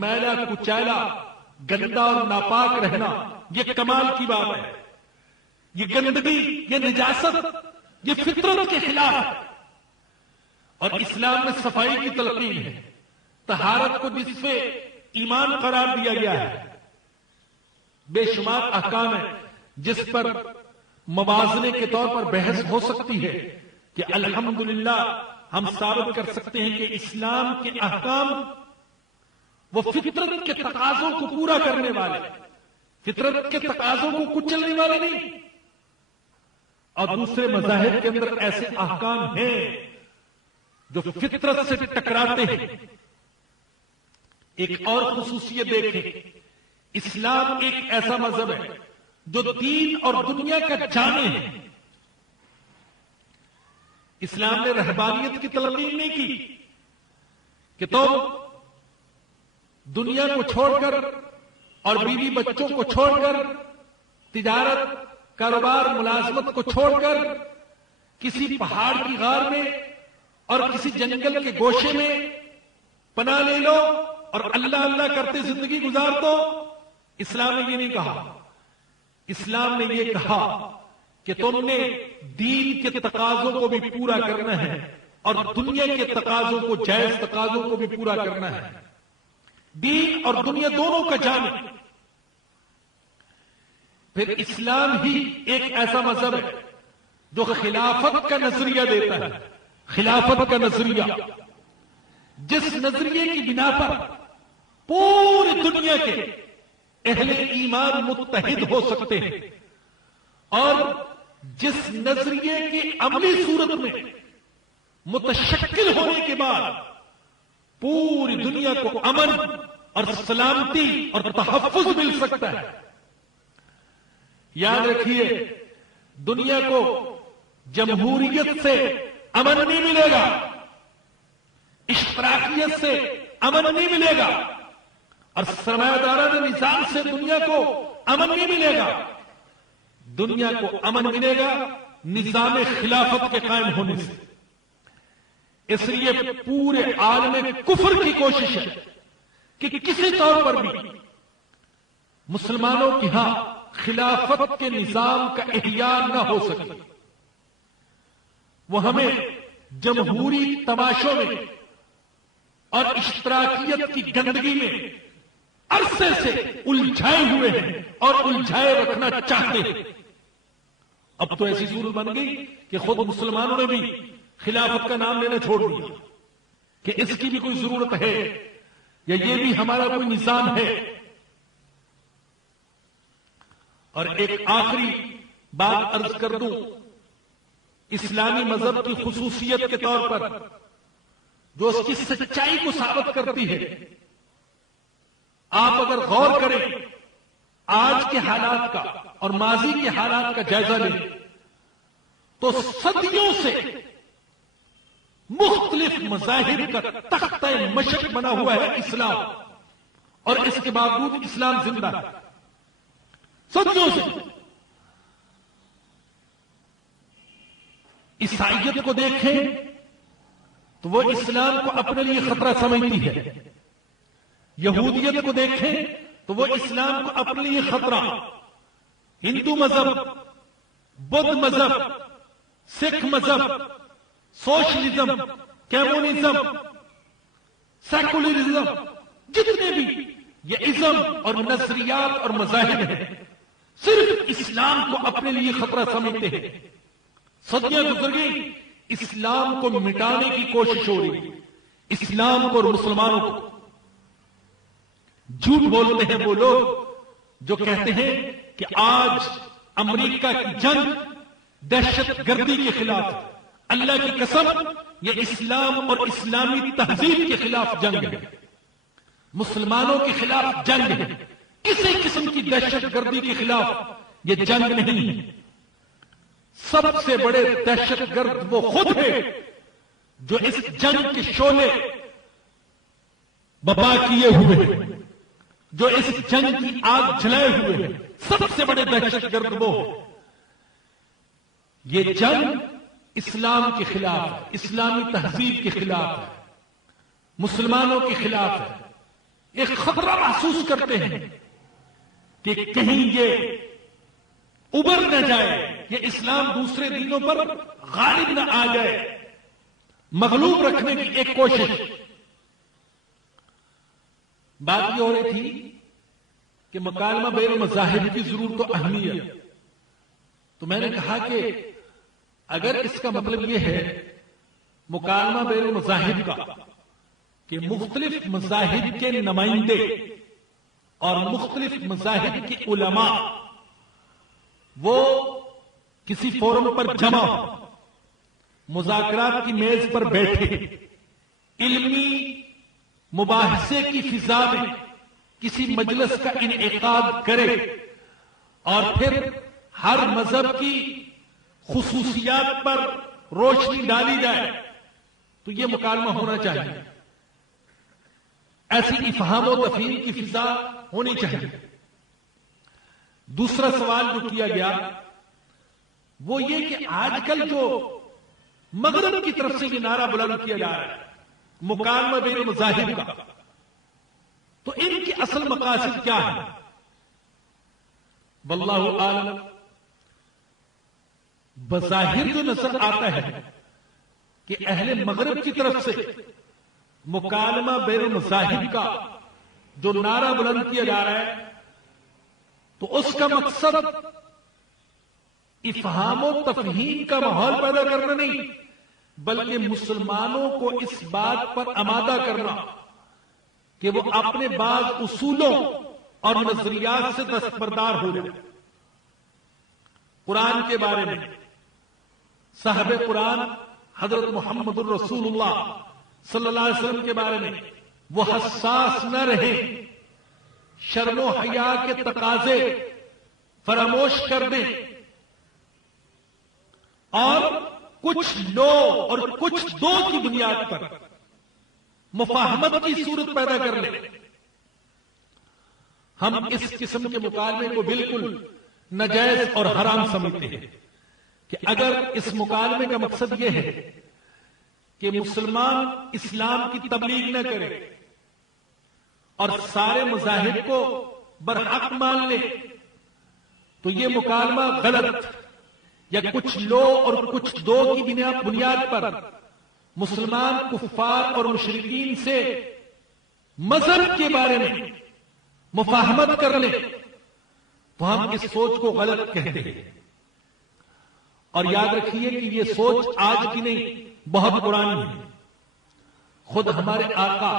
میلا کچیلا، گندا اور ناپاک رہنا یہ کمال کی بات ہے، یہ گندگی، یہ نجاست یہ فطرت کے خلاف ہے، اور اسلام میں صفائی کی تلقین ہے۔ طہارت کو نصف ایمان قرار دیا گیا ہے۔ بے شمار احکام ہیں جس پر موازنے کے طور پر بحث ہو سکتی ہے کہ الحمدللہ ہم ثابت کر سکتے ہیں کہ اسلام کے احکام وہ فطرت کے تقاضوں کو پورا کرنے والے، فطرت کے تقاضوں کو کچلنے والے نہیں۔ اور دوسرے مذاہب کے اندر ایسے احکام ہیں جو فطرت سے ٹکراتے ہیں۔ ایک اور خصوصیت دیکھیں، اسلام ایک ایسا مذہب ہے جو دین اور دنیا کا جامع ہے۔ اسلام نے رہبانیت کی تلقین نہیں کی کہ تم دنیا کو چھوڑ کر اور بیوی بچوں کو چھوڑ کر، تجارت، کاروبار، ملازمت کو چھوڑ کر کسی پہاڑ کی غار میں اور کسی جنگل کے گوشے میں پناہ لے لو اور اللہ اللہ کرتے زندگی گزار دو۔ اسلام نے یہ نہیں کہا۔ اسلام نے یہ کہا کہ تم نے دین کے تقاضوں کو بھی پورا کرنا ہے اور دنیا کے تقاضوں کو، جائز تقاضوں کو بھی پورا کرنا ہے۔ دین اور دنیا دونوں کا جامع۔ پھر اسلام ہی ایک ایسا مذہب ہے جو خلافت کا نظریہ دیتا ہے، خلافت کا نظریہ، جس نظریے کی بنا پر پوری دنیا کے اہل ایمان متحد ہو سکتے ہیں، اور جس نظریے کی عملی صورت میں متشکل ہونے کے بعد پوری دنیا کو امن اور سلامتی اور تحفظ مل سکتا ہے۔ یاد رکھیے، دنیا کو جمہوریت سے امن نہیں ملے گا، اشتراکیت سے امن نہیں ملے گا، اور سرمایہ دارانہ نظام سے دنیا کو امن نہیں ملے گا۔ دنیا کو امن ملے گا نظام خلافت کے قائم ہونے سے۔ اس لیے پورے عالم کفر کی کوشش ہے کہ کسی طور پر بھی مسلمانوں کی ہاں خلافت کے نظام کا احیاء نہ ہو سکے۔ وہ ہمیں جمہوری تماشوں میں اور اشتراکیت کی گندگی میں عرصے سے الجھائے ہوئے ہیں اور الجھائے رکھنا چاہتے ہیں۔ اب تو ایسی صورت بن گئی کہ خود مسلمانوں نے بھی خلافت کا نام لینا چھوڑ دیا کہ اس کی بھی کوئی ضرورت ہے یا یہ بھی ہمارا کوئی نظام ہے۔ اور ایک آخری بات عرض کر دوں، اسلامی مذہب کی خصوصیت کے طور پر جو اس کی سچائی کو ثابت کرتی ہے، آپ اگر غور کریں آج کے حالات کا اور ماضی کے حالات کا جائزہ لیں تو صدیوں سے مختلف مذاہب کا تختہ مشق بنا ہوا ہے اسلام، اور اس کے باوجود اسلام زندہ ہے صدیوں سے۔ عیسائیت کو دیکھیں تو وہ اسلام کو اپنے لیے خطرہ سمجھتی ہے، یہودیت کو دیکھیں تو وہ اسلام کو اپنے لیے خطرہ، ہندو مذہب، بدھ مذہب، سکھ مذہب، سوشلزم، کمیونزم، سیکولرزم، جتنے بھی یہ ازم اور نظریات اور مذاہب ہیں صرف اسلام کو اپنے لیے خطرہ سمجھتے ہیں۔ صدیاں گزر گئی، اسلام کو مٹانے کی کوشش ہو رہی، اسلام کو اور مسلمانوں کو۔ جھوٹ بولتے ہیں وہ لوگ جو کہتے ہیں کہ آج امریکہ کی جنگ دہشت گردی کے خلاف، اللہ کی قسم یہ اسلام اور اسلامی تہذیب کے خلاف جنگ ہے، مسلمانوں کے خلاف جنگ ہے، کسی قسم کی دہشت گردی کے خلاف یہ جنگ نہیں ہے۔ سب سے بڑے دہشت گرد وہ خود ہے جو اس جنگ کے شعلے بپا کیے ہوئے ہیں، جو اس جنگ کی آگ جلائے ہوئے ہیں، سب سے بڑے دہشت گرد وہ ہیں۔ یہ جنگ اسلام کے خلاف ہے، اسلامی تہذیب کے خلاف ہے، مسلمانوں کے خلاف ہے۔ ایک خطرہ محسوس کرتے ہیں کہ کہیں یہ ابھر نہ جائے، یہ اسلام دوسرے دینوں پر غالب نہ آ جائے، مغلوب رکھنے کی ایک کوشش۔ بات یہ ہو رہی تھی کہ مکالمہ بین المذاہب کی ضرورت و اہمیت، تو میں نے کہا کہ اگر اس کا مطلب یہ ہے مکالمہ بین المذاہب کا کہ مختلف مذاہب کے نمائندے اور مختلف مذاہب کے علماء وہ کسی فورم پر جمع مذاکرات کی میز پر بیٹھے، علمی مباحثے کی فضا میں کسی مجلس کا انعقاد کرے اور پھر ہر مذہب کی خصوصیات پر روشنی ڈالی جائے، تو یہ مکالمہ ہونا چاہیے۔ ایسی افہام و تفہیم کی فضا ہونی چاہیے۔ دوسرا سوال جو کیا گیا وہ یہ کہ آج کل جو مغرب کی طرف سے یہ نعرہ بلند کیا جا رہا ہے مکالمہ بین المذاہب کا، تو ان کی اصل مقاصد کیا ہے؟ واللہ اعلم۔ بظاہر جو نظر آتا ہے کہ اہل مغرب کی طرف سے مکالمہ بین المذاہب کا جو نعرہ بلند کیا جا رہا ہے تو اس کا مقصد افہام و تفہیم کا ماحول پیدا کرنا نہیں، بلکہ مسلمانوں کو اس بات پر آمادہ کرنا کہ وہ اپنے بعض اصولوں اور نظریات سے دستبردار ہو جائے۔ قرآن کے بارے میں، صاحب قرآن حضرت محمد الرسول اللہ صلی اللہ علیہ وسلم کے بارے میں وہ حساس نہ رہے، شرم و حیا کے تقاضے فراموش کر دیں، اور کچھ لو اور کچھ دو کی بنیاد پر مفاہمت کی صورت پیدا کر لے. ہم اس قسم کے مکالمے کو بالکل ناجائز اور حرام سمجھتے ہیں کہ اگر اس مکالمے کا مقصد یہ ہے کہ مسلمان اسلام کی تبلیغ نہ کرے اور سارے مذاہب کو برحق مان لے تو یہ مکالمہ غلط، یا کچھ لو اور کچھ دو کی بنیاد پر مسلمان کفار اور مشرکین سے مذہب کے بارے میں مفاہمت کر لے تو ہم اس سوچ کو غلط کہتے ہیں. اور یاد رکھیے کہ یہ سوچ آج کی نہیں، بہت پرانی ہے. خود ہمارے آقا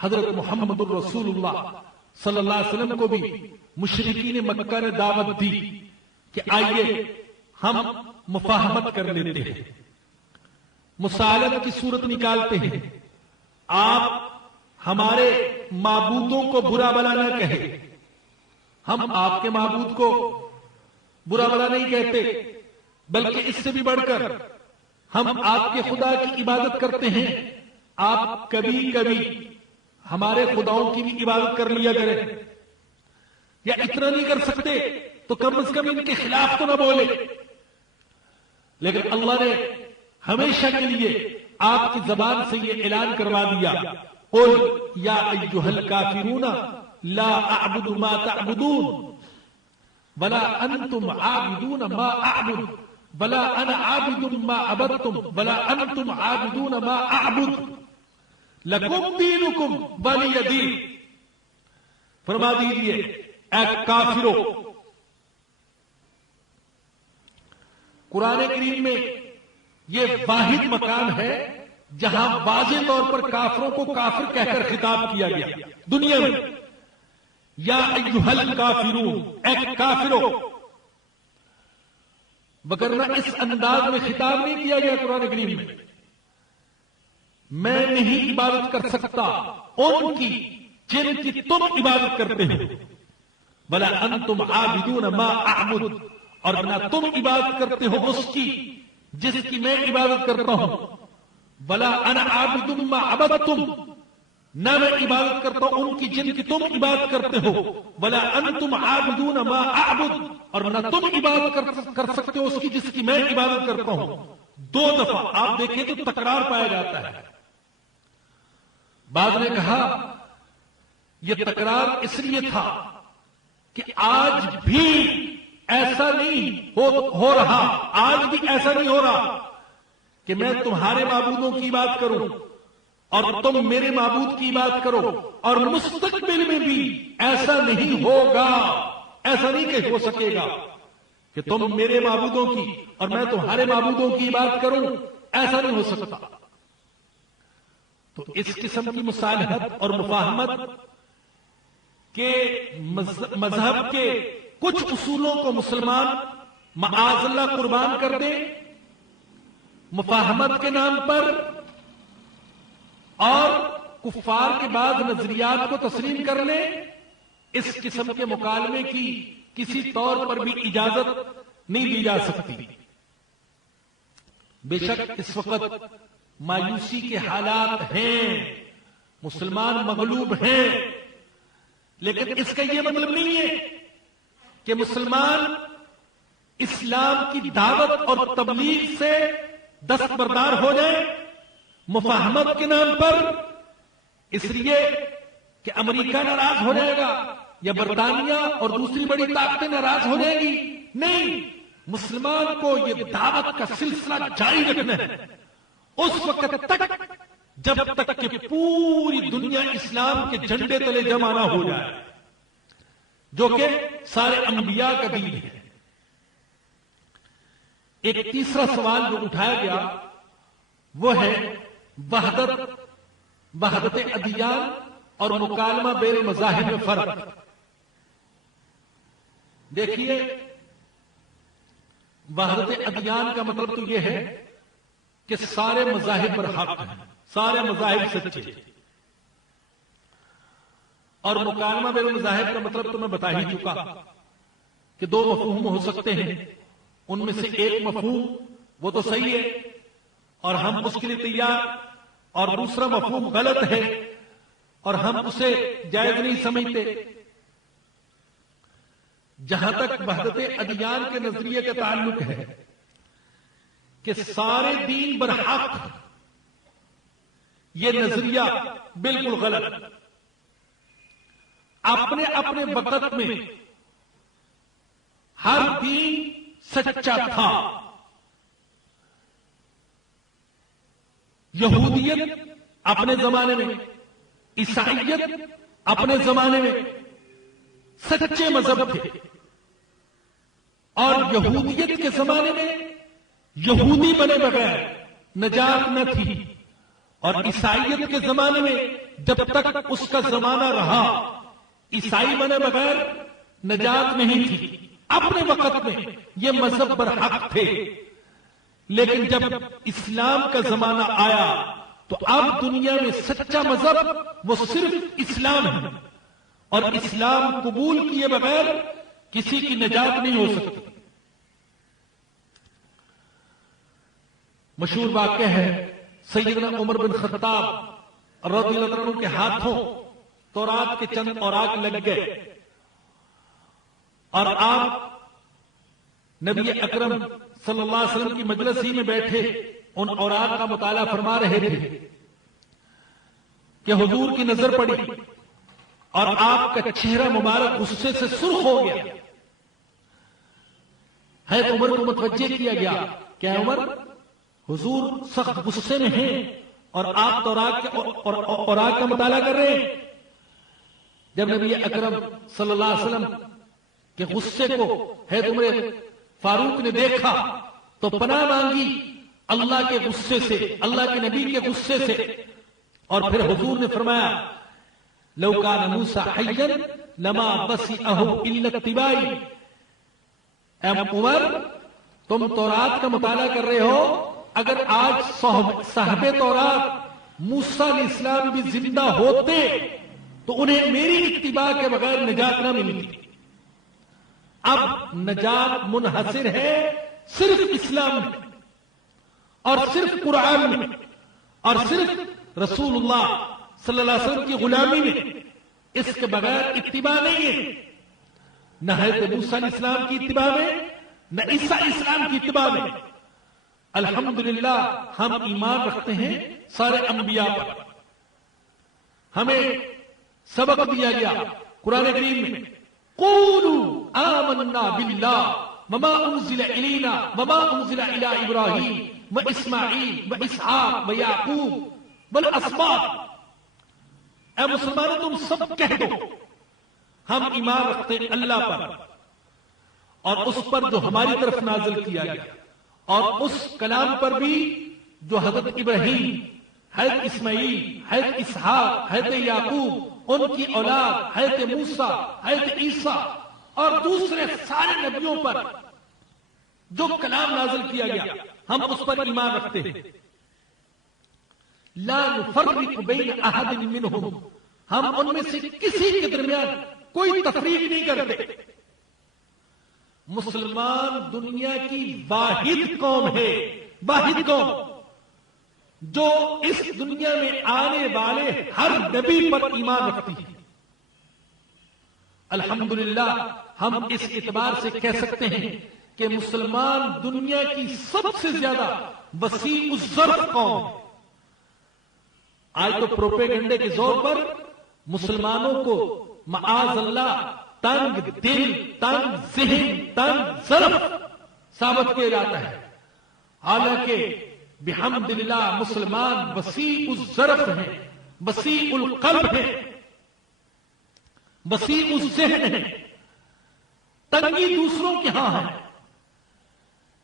حضرت محمد الرسول اللہ صلی اللہ علیہ وسلم کو بھی مشرکین مکہ نے دعوت دی کہ آئیے ہم مفاہمت کر لیتے ہیں، مسالمت کی صورت نکالتے ہیں. آپ ہمارے معبودوں کو برا بلا نہ کہے، ہم آپ کے معبود کو برا بلا نہیں کہتے، بلکہ اس سے بھی بڑھ کر ہم آپ کے خدا کی عبادت کرتے ہیں. آپ کبھی کبھی ہمارے خداؤں کی بھی عبادت کر لیا کریں، یا اتنا نہیں کر سکتے تو کم از کم ان کے خلاف تو نہ بولے. لیکن اللہ نے ہمیشہ کے لیے آپ کی زبان سے یہ اعلان کروا دیا، قل یا ایھا الکافرون لا اعبد ما تعبدون ولا انتم عابدون ما اعبد ولا انا عابد ما عبدتم ولا انتم عابدون ما اعبد لکم دینکم ولی دین. فرما دیجئے اے کافرو، قرآن کریم میں یہ واحد مکان ہے جہاں واضح طور پر کافروں کو کافر کہہ کر خطاب کیا گیا دنیا میں. یا ایھا الکافرون، اے کافرو. وگرنہ اس انداز میں خطاب نہیں کیا گیا قرآن کریم میں. میں نہیں عبادت کر سکتا ان کی جن کی تم عبادت کرتے ہو، ولا انتم عابدون ما اعبد، اور نہ تم عبادت کرتے ہو اس کی جس کی میں عبادت کرتا ہوں. ولا انا عابد ما عبدتم، نہ میں عبادت کرتا ہوں ان کی جن کی تم عبادت کرتے ہو. ولا انتم عابدون ما اعبد، اور نہ تم عبادت کر سکتے ہو اس کی جس کی میں عبادت کرتا ہوں. دو دفعہ آپ دیکھیں تو تکرار پایا جاتا ہے. بعد نے کہا یہ تکرار اس لیے تھا کہ آج بھی ایسا نہیں ہو رہا، آج بھی ایسا نہیں ہو رہا کہ میں تمہارے معبودوں کی بات کروں اور تم میرے معبود کی بات کرو، اور مستقبل میں بھی ایسا نہیں ہوگا. ایسا نہیں کہ ہو سکے گا کہ تم میرے معبودوں کی اور میں تمہارے معبودوں کی بات کروں، ایسا نہیں ہو سکتا. تو اس قسم کی مصالحت اور مفاہمت کے مذہب کے کچھ اصولوں کو مسلمان معاذ اللہ قربان کر دے مفاہمت کے نام پر، اور کفار کے بعد نظریات کو تسلیم کر لے، اس قسم کے مکالمے کی کسی طور پر بھی اجازت نہیں دی جا سکتی. بے شک اس وقت مایوسی کے حالات ہیں، مسلمان مغلوب ہیں، لیکن اس کا یہ مطلب نہیں ہے کہ مسلمان اسلام کی دعوت اور تبلیغ سے دستبردار ہو جائیں مفاہمت کے نام پر، اس لیے کہ امریکہ ناراض ہو جائے گا یا برطانیہ اور دوسری بڑی طاقتیں ناراض ہو جائیں گی. نہیں، مسلمان کو یہ دعوت کا سلسلہ جاری رکھنا ہے اس وقت تک جب تک کہ پوری دنیا اسلام کے جھنڈے تلے جمع نہ ہو جائے، جو کہ سارے انبیاء کا دین ہے. ایک تیسرا سوال جو اٹھایا گیا وہ ہے وحدت ادیان اور مکالمہ بین المذاہب میں فرق. دیکھیے، وحدت ادیان کا مطلب تو یہ ہے کہ سارے مذاہب پر حق ہیں، سارے مذاہب سچے. اور مکالمہ بین المذاہب کا مطلب تو میں بتا ہی چکا کہ دو مفہوم ہو سکتے ہیں. ان میں سے ایک مفہوم وہ تو صحیح ہے اور ہم اس کے لیے تیار، اور دوسرا مفہوم غلط ہے اور ہم اسے جائز نہیں سمجھتے۔ جہاں تک وحدت ادیان کے نظریے کا تعلق ہے کہ سارے دین برحق، یہ نظریہ بالکل غلط۔ اپنے اپنے وقت میں ہر دین سچا تھا۔ یہودیت اپنے زمانے میں، عیسائیت اپنے زمانے میں سچے مذہب تھے، اور یہودیت کے زمانے میں یہودی بنے بغیر نجات نہ تھی، اور عیسائیت کے زمانے میں جب تک اس کا زمانہ رہا عیسائی بنے بغیر نجات نہیں تھی۔ اپنے وقت میں یہ مذہب برحق تھے، لیکن جب اسلام کا زمانہ آیا تو اب دنیا میں سچا مذہب وہ صرف اسلام ہے، اور اسلام قبول کیے بغیر کسی کی نجات نہیں ہو سکتی۔ مشہور واقعہ ہے، سیدنا عمر بن خطاب رضی اللہ عنہ کے ہاتھوں تورات کے چند اوراق لگ گئے، اور آپ نبی اکرم صلی اللہ علیہ وسلم کی مجلس ہی میں بیٹھے ان اوراق کا مطالعہ فرما رہے تھے کہ حضور کی نظر پڑی اور آپ کا چہرہ مبارک غصے سے سرخ ہو گیا۔ حضرت عمر کو متوجہ کیا گیا کہ عمر، حضور سخت غصے میں ہیں اور آپ اوراق کا مطالعہ کر رہے ہیں۔ جب نبی اکرم صلی اللہ علیہ وسلم کے غصے کو حضرت عمر فاروق نے دیکھا تو پناہ مانگی اللہ کے غصے سے، اللہ کے نبی کے غصے سے، اور پھر حضور نے فرمایا لو کان موسیٰ حیا لما بسئہ الا اتباعی۔ اے عمر، تم تورات کا مطالعہ کر رہے ہو، اگر آج صاحب تورات موسیٰ علیہ السلام بھی زندہ ہوتے تو انہیں میری اتباع کے بغیر نجات نہ ملتی۔ اب نجات منحصر ہے صرف اسلام میں، اور صرف قرآن میں، اور صرف رسول اللہ صلی اللہ علیہ وسلم کی غلامی میں۔ اس کے بغیر اتباع نہیں ہے، نہ حضرت موسیٰ علیہ السلام کی اتباع میں، نہ عیسیٰ علیہ السلام کی اتباع میں۔ الحمدللہ ہم ایمان رکھتے ہیں سارے انبیاء پر۔ ہمیں سبق دیا گیا قرآن کریم میں، قولوا آمنا باللہ وما انزل الینا وما انزل الی ابراہیم واسماعیل واسحاق ویعقوب والاسباط۔ اے مسلمانوں، تم سب کہہ دو ہم ایمان رکھتے ہیں اللہ پر، اور اس پر جو ہماری طرف نازل کیا گیا، اور اس کلام پر بھی جو حضرت ابراہیم، حضرت اسماعیل، حضرت اسحاق، حضرت یعقوب، ان کی اولاد، حضرت موسیٰ، حضرت عیسیٰ اور دوسرے سارے نبیوں پر جو کلام نازل کیا گیا، ہم اس پر ایمان رکھتے ہیں۔ لا نفرق بین احد منہم، ہم ان میں سے کسی کے درمیان کوئی تفریق نہیں کرتے۔ مسلمان دنیا کی واحد قوم ہے، واحد قوم جو اس دنیا میں آنے والے ہر نبی پر ایمان رکھتی ہے۔ الحمدللہ ہم اس اعتبار سے کہہ سکتے ہیں کہ مسلمان دنیا کی سب سے زیادہ وسیع الظرف قوم ہے۔ آج تو پروپیگنڈے کے زور پر مسلمانوں کو معاذ اللہ تنگ دل، تنگ ذہن، تنگ ظرف ثابت کیا جاتا ہے، حالانکہ بحمدللہ مسلمان وسیع الظرف ہیں، وسیع القلب ہیں، وسیع الذہن ہیں۔ تنگی دوسروں کے ہاں ہے،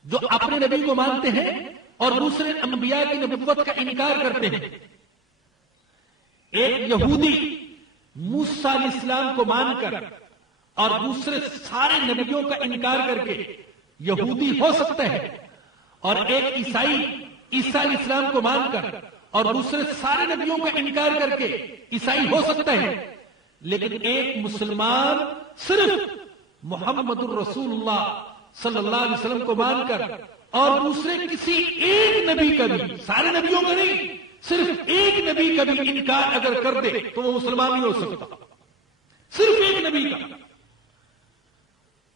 جو اپنے نبی کو مانتے ہیں اور دوسرے انبیاء کی نبوت کا انکار کرتے ہیں۔ ایک یہودی موسیٰ علیہ السلام کو مان کر اور دوسرے سارے نبیوں کا انکار کر کے یہودی ہو سکتا ہے، اور ایک عیسائی عیسیٰ علیہ السلام کو مان کر اور دوسرے سارے نبیوں کا انکار کر کے عیسائی ہو سکتا ہے، لیکن ایک مسلمان صرف محمد الرسول اللہ صلی اللہ علیہ وسلم کو مان کر اور دوسرے کسی ایک نبی کا بھی، سارے نبیوں کا نہیں، صرف ایک نبی کا بھی انکار اگر کر دے تو وہ مسلمان نہیں ہو سکتا، صرف ایک نبی کا۔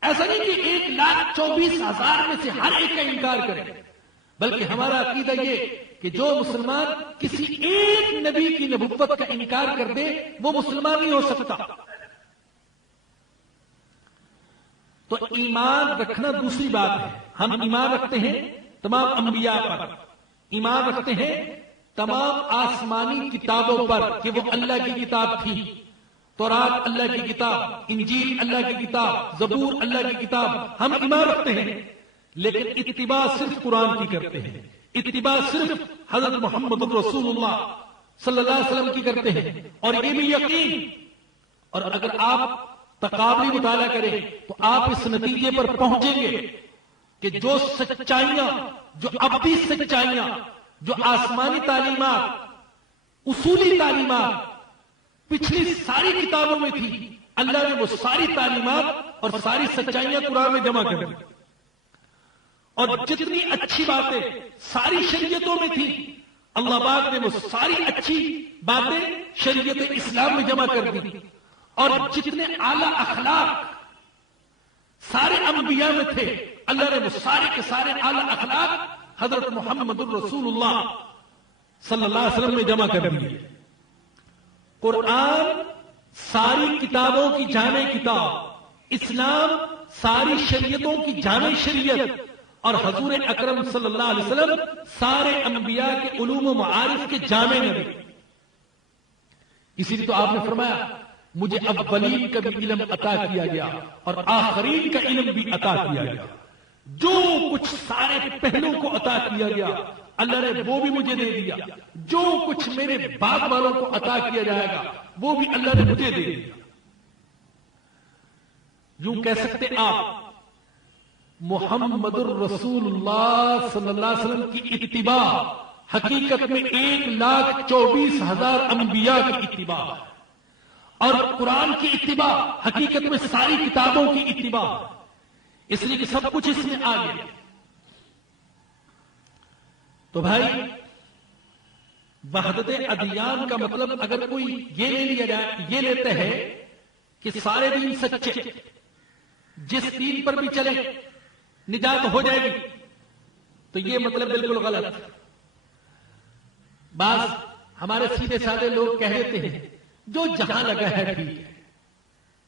ایسا نہیں کہ 1,24,000 میں سے ہر ایک کا انکار کرے، بلکہ ہمارا عقیدہ یہ کہ جو مسلمان کسی ایک نبی کی نبوت کا انکار کر دے وہ مسلمان نہیں ہو سکتا۔ تو ایمان رکھنا دوسری بات ہے، ہم ایمان رکھتے ہیں تمام انبیاء پر، ایمان رکھتے ہیں تمام آسمانی کتابوں پر کہ وہ اللہ کی کتاب تھی، تورات اللہ کی کتاب، انجیل اللہ کی کتاب، زبور اللہ کی کتاب، ہم ایمان رکھتے ہیں، لیکن اتباع صرف قرآن کی کرتے ہیں، اتباع صرف حضرت محمد رسول اللہ صلی اللہ علیہ وسلم کی کرتے ہیں، اور یہ بھی یقین، اور اگر آپ تقابلی مطالعہ کریں تو آپ اس نتیجے پر پہنچیں گے کہ جو سچائیاں، جو ابدی سچائیاں، جو آسمانی تعلیمات، اصولی تعلیمات پچھلی ساری کتابوں میں تھی، اللہ نے وہ ساری تعلیمات اور ساری سچائیاں قرآن میں جمع کر دی، اور جتنی اچھی باتیں ساری شریعتوں میں تھی اللہ پاک نے وہ ساری اچھی باتیں شریعت اسلام میں جمع کر دی، اور جتنے اعلی اخلاق سارے انبیاء میں تھے اللہ نے وہ سارے کے سارے اعلی اخلاق حضرت محمد الرسول اللہ صلی اللہ علیہ وسلم میں جمع کر دیے۔ قرآن ساری کتابوں کی جامع کتاب، اسلام ساری شریعتوں کی جامع شریعت، اور حضور اکرم صلی اللہ علیہ وسلم سارے انبیاء کے علوم و معارف کے جامع نبی۔ اسی لیے تو آپ نے فرمایا مجھے اولین کا بھی علم عطا کیا گیا اور آخرین کا علم بھی عطا کیا گیا، جو کچھ سارے پہلوں کو عطا کیا گیا اللہ نے وہ بھی مجھے دے دیا، جو کچھ میرے بعد والوں کو عطا کیا جائے گا وہ بھی اللہ نے مجھے دے دیا۔ یوں کہہ سکتے آپ محمد الرسول اللہ صلی اللہ علیہ وسلم کی اتباع حقیقت میں 1,24,000 انبیاء کی اتباع، اور قرآن کی اتباع حقیقت میں ساری کتابوں کی اتباع، اس لیے کہ سب کچھ اس میں آ گیا۔ تو بھائی وحدت ادیان کا مطلب اگر کوئی یہ لے لیا جائے، یہ لیتے ہیں کہ سارے دین سچے، جس دین پر بھی چلے نجات ہو جائے گی، تو یہ مطلب بالکل غلط۔ بعض ہمارے سیدھے سادے لوگ کہہ دیتے ہیں جو جہاں لگا ہے ٹھیک ہے،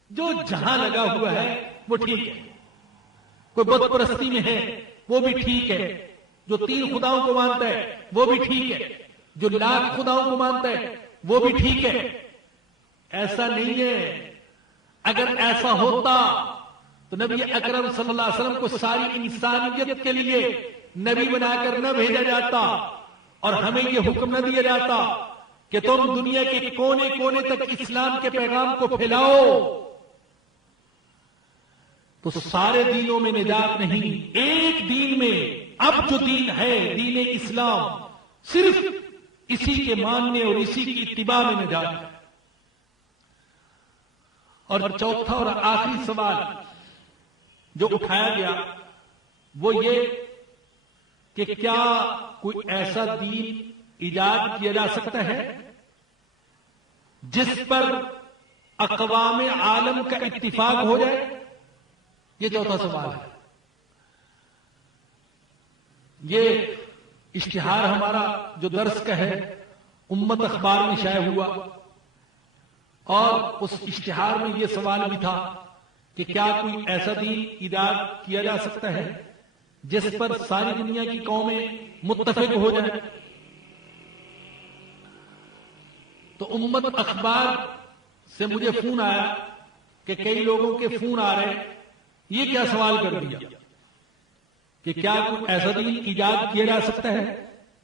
جو جہاں لگا ہوا ہے وہ ٹھیک ہے، کوئی بت پرستی میں ہے وہ بھی ٹھیک ہے، جو 3 خداؤں کو مانتا ہے وہ بھی ٹھیک ہے، جو 1,00,000 خداؤں کو مانتا ہے وہ بھی ٹھیک ہے۔ ایسا نہیں ہے، اگر ایسا ہوتا تو نبی اکرم صلی اللہ علیہ وسلم کو ساری انسانیت کے لیے نبی بنا کر نہ بھیجا جاتا، اور ہمیں یہ حکم نہ دیا جاتا کہ تم دنیا کے کونے کونے تک اسلام کے پیغام کو پھیلاؤ۔ تو سارے دینوں میں نجات نہیں، ایک دین میں اب جو دین ہے دین اسلام، صرف اسی کے ماننے اور اسی کی اتباع میں نجات ہے۔ اور چوتھا اور آخری سوال جو اٹھایا گیا وہ یہ کہ کیا کوئی ایسا دین ایجاد کیا جا سکتا ہے جس پر اقوام عالم کا اتفاق ہو جائے؟ یہ چوتھا سوال ہے۔ یہ اشتہار ہمارا جو درس کا ہے امت اخبار میں شائع ہوا، اور اس اشتہار میں یہ سوال بھی تھا کہ کیا کوئی ایسا دین ایجاد کیا جا سکتا ہے جس پر ساری دنیا کی قومیں متفق ہو جائیں؟ تو امت اخبار سے مجھے فون آیا کہ کئی لوگوں کے فون آ رہے، یہ کیا سوال کر دیا کہ کیا کوئی ایسا دین ایجاد کیا جا سکتا ہے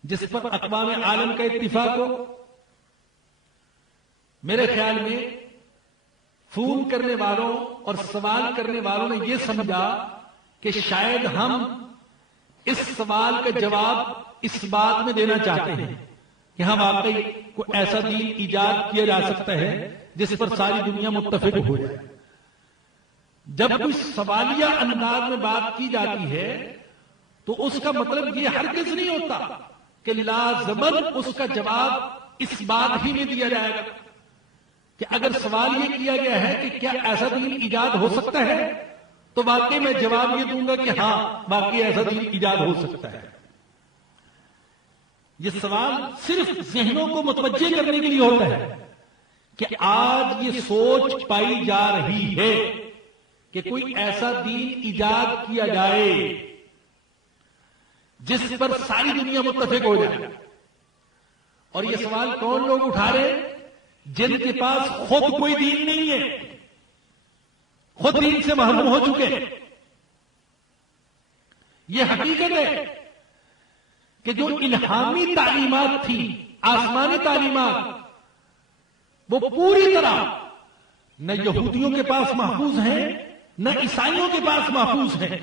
جس پر اقوام عالم کا اتفاق ہو؟ میرے خیال میں فون کرنے والوں اور سوال کرنے والوں نے یہ سمجھا کہ شاید ہم اس سوال کا جواب اس بات میں دینا چاہتے ہیں کہ ہم واقعی کوئی ایسا دین ایجاد کیا جا سکتا ہے جس پر ساری دنیا متفق ہو جائے۔ جب کوئی سوالیہ انداز میں بات کی جاتی ہے تو اس کا مطلب یہ ہرگز نہیں ہوتا کہ لازماً اس کا جواب اس بات ہی میں دیا جائے گا کہ اگر سوال یہ کیا گیا ہے کہ کیا ایسا دین ایجاد ہو سکتا ہے تو واقعی میں جواب یہ دوں گا کہ ہاں واقعی ایسا دین ایجاد ہو سکتا ہے. یہ سوال صرف ذہنوں کو متوجہ کرنے کے لیے ہوتا ہے کہ آج یہ سوچ پائی جا رہی ہے کہ کوئی ایسا دین ایجاد کیا جائے جس پر ساری دنیا متفق ہو جائے. اور یہ سوال کون لوگ اٹھا رہے ہیں؟ جن کے پاس خود کوئی دین نہیں ہے، خود دین سے محروم ہو چکے. یہ حقیقت ہے کہ جو الہامی تعلیمات تھی، آسمانی تعلیمات، وہ پوری طرح نہ یہودیوں کے پاس محفوظ ہیں، نہ عیسائیوں کے پاس محفوظ ہیں،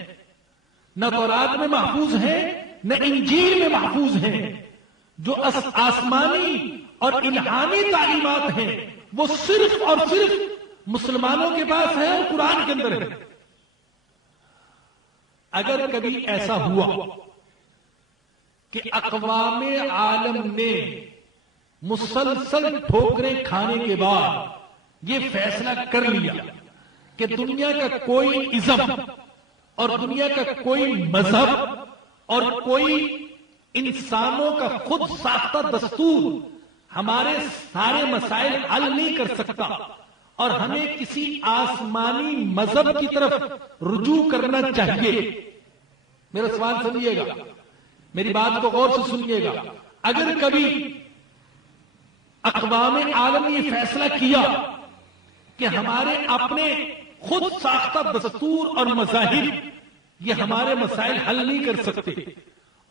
نہ تورات میں محفوظ ہیں، نہ انجیل میں محفوظ ہیں. جو آسمانی اور الہامی تعلیمات ہیں وہ صرف اور صرف مسلمانوں کے پاس ہے اور قرآن کے اندر ہے. اگر کبھی ایسا ہوا کہ اقوام عالم نے مسلسل ٹھوکریں کھانے کے بعد یہ فیصلہ کر لیا کہ دنیا کا کوئی ازم اور دنیا کا کوئی مذہب اور کوئی انسانوں کا خود ساختہ دستور ہمارے سارے مسائل حل نہیں کر سکتا اور ہمیں کسی آسمانی مذہب کی طرف رجوع کرنا چاہیے. میرا سوال سمجھیے گا، میری بات کو غور سے سنیے گا. اگر کبھی اقوام عالم نے یہ فیصلہ کیا کہ ہمارے اپنے خود ساختہ دستور اور مذاہب یہ ہمارے مسائل حل نہیں کر سکتے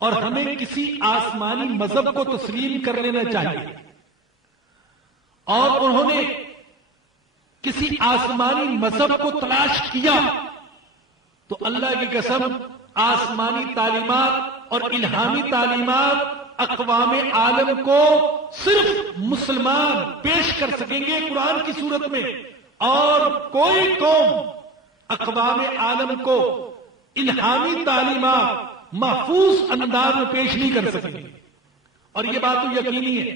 اور ہمیں کسی آسمانی مذہب کو تسلیم کر لینا چاہیے، اور انہوں نے کسی آسمانی مذہب کو تلاش کیا، تو اللہ کی قسم آسمانی تعلیمات اور الہامی تعلیمات اقوام عالم کو صرف مسلمان پیش کر سکیں گے قرآن کی صورت میں، اور کوئی قوم اقوام عالم کو الہامی تعلیمات محفوظ انداز میں پیش نہیں کر سکیں. اور یہ بات تو یقینی ہے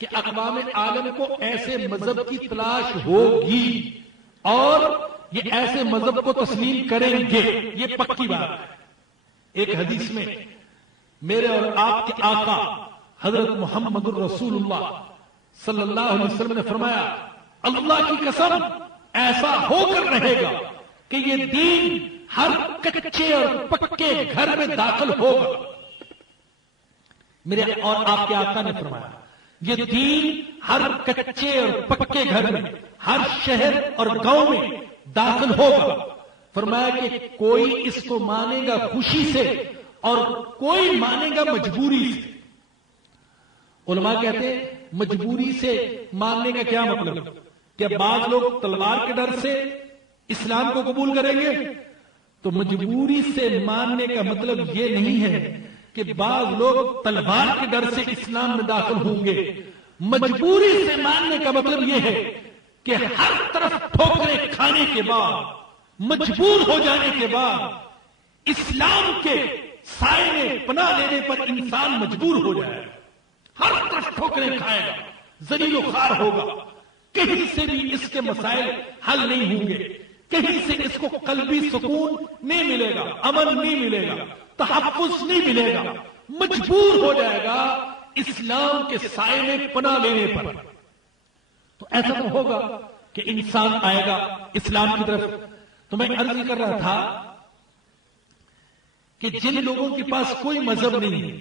کہ اقوام عالم کو ایسے مذہب کی تلاش ہوگی اور یہ ایسے مذہب کو تسلیم کریں گے، یہ پکی بات ہے. ایک حدیث میں میرے اور آپ کے آقا حضرت محمد الرسول اللہ صلی اللہ علیہ وسلم نے فرمایا، اللہ کی قسم ایسا ہو کر رہے گا کہ یہ دین ہر کچے اور پکے گھر میں داخل ہوگا. میرے اور آپ کے آقا نے فرمایا یہ دین ہر کچے اور پکے گھر میں، ہر شہر اور گاؤں میں داخل ہوگا. فرمایا کہ کوئی اس کو مانے گا خوشی سے اور کوئی مانے گا مجبوری سے. علماء کہتے ہیں مجبوری سے ماننے کا کیا مطلب؟ کہ بعض لوگ تلوار کے ڈر سے اسلام کو قبول کریں گے، تو مجبوری سے ماننے کا مطلب یہ نہیں ہے کہ بعض لوگ تلوار کے ڈر سے اسلام میں داخل ہوں گے. مجبوری سے ماننے کا مطلب یہ ہے کہ ہر طرف ٹھوکریں کھانے کے بعد، مجبور ہو جانے کے بعد، اسلام کے سائے میں پناہ لینے پر انسان مجبور ہو جائے گا، ہر طرف ٹھوکریں کھائے گا، ذلیل و خوار ہوگا، کہیں سے بھی اس کے مسائل حل نہیں ہوں گے، کہیں سے اس کو قلبی سکون نہیں ملے گا، امن نہیں ملے گا، تحفظ نہیں ملے گا، مجبور ہو جائے گا اسلام کے سائے میں پناہ لینے پر. تو ایسا تو ہوگا کہ انسان آئے گا اسلام کی طرف. تو میں عرض کر رہا تھا کہ جن لوگوں کے پاس کوئی مذہب نہیں ہے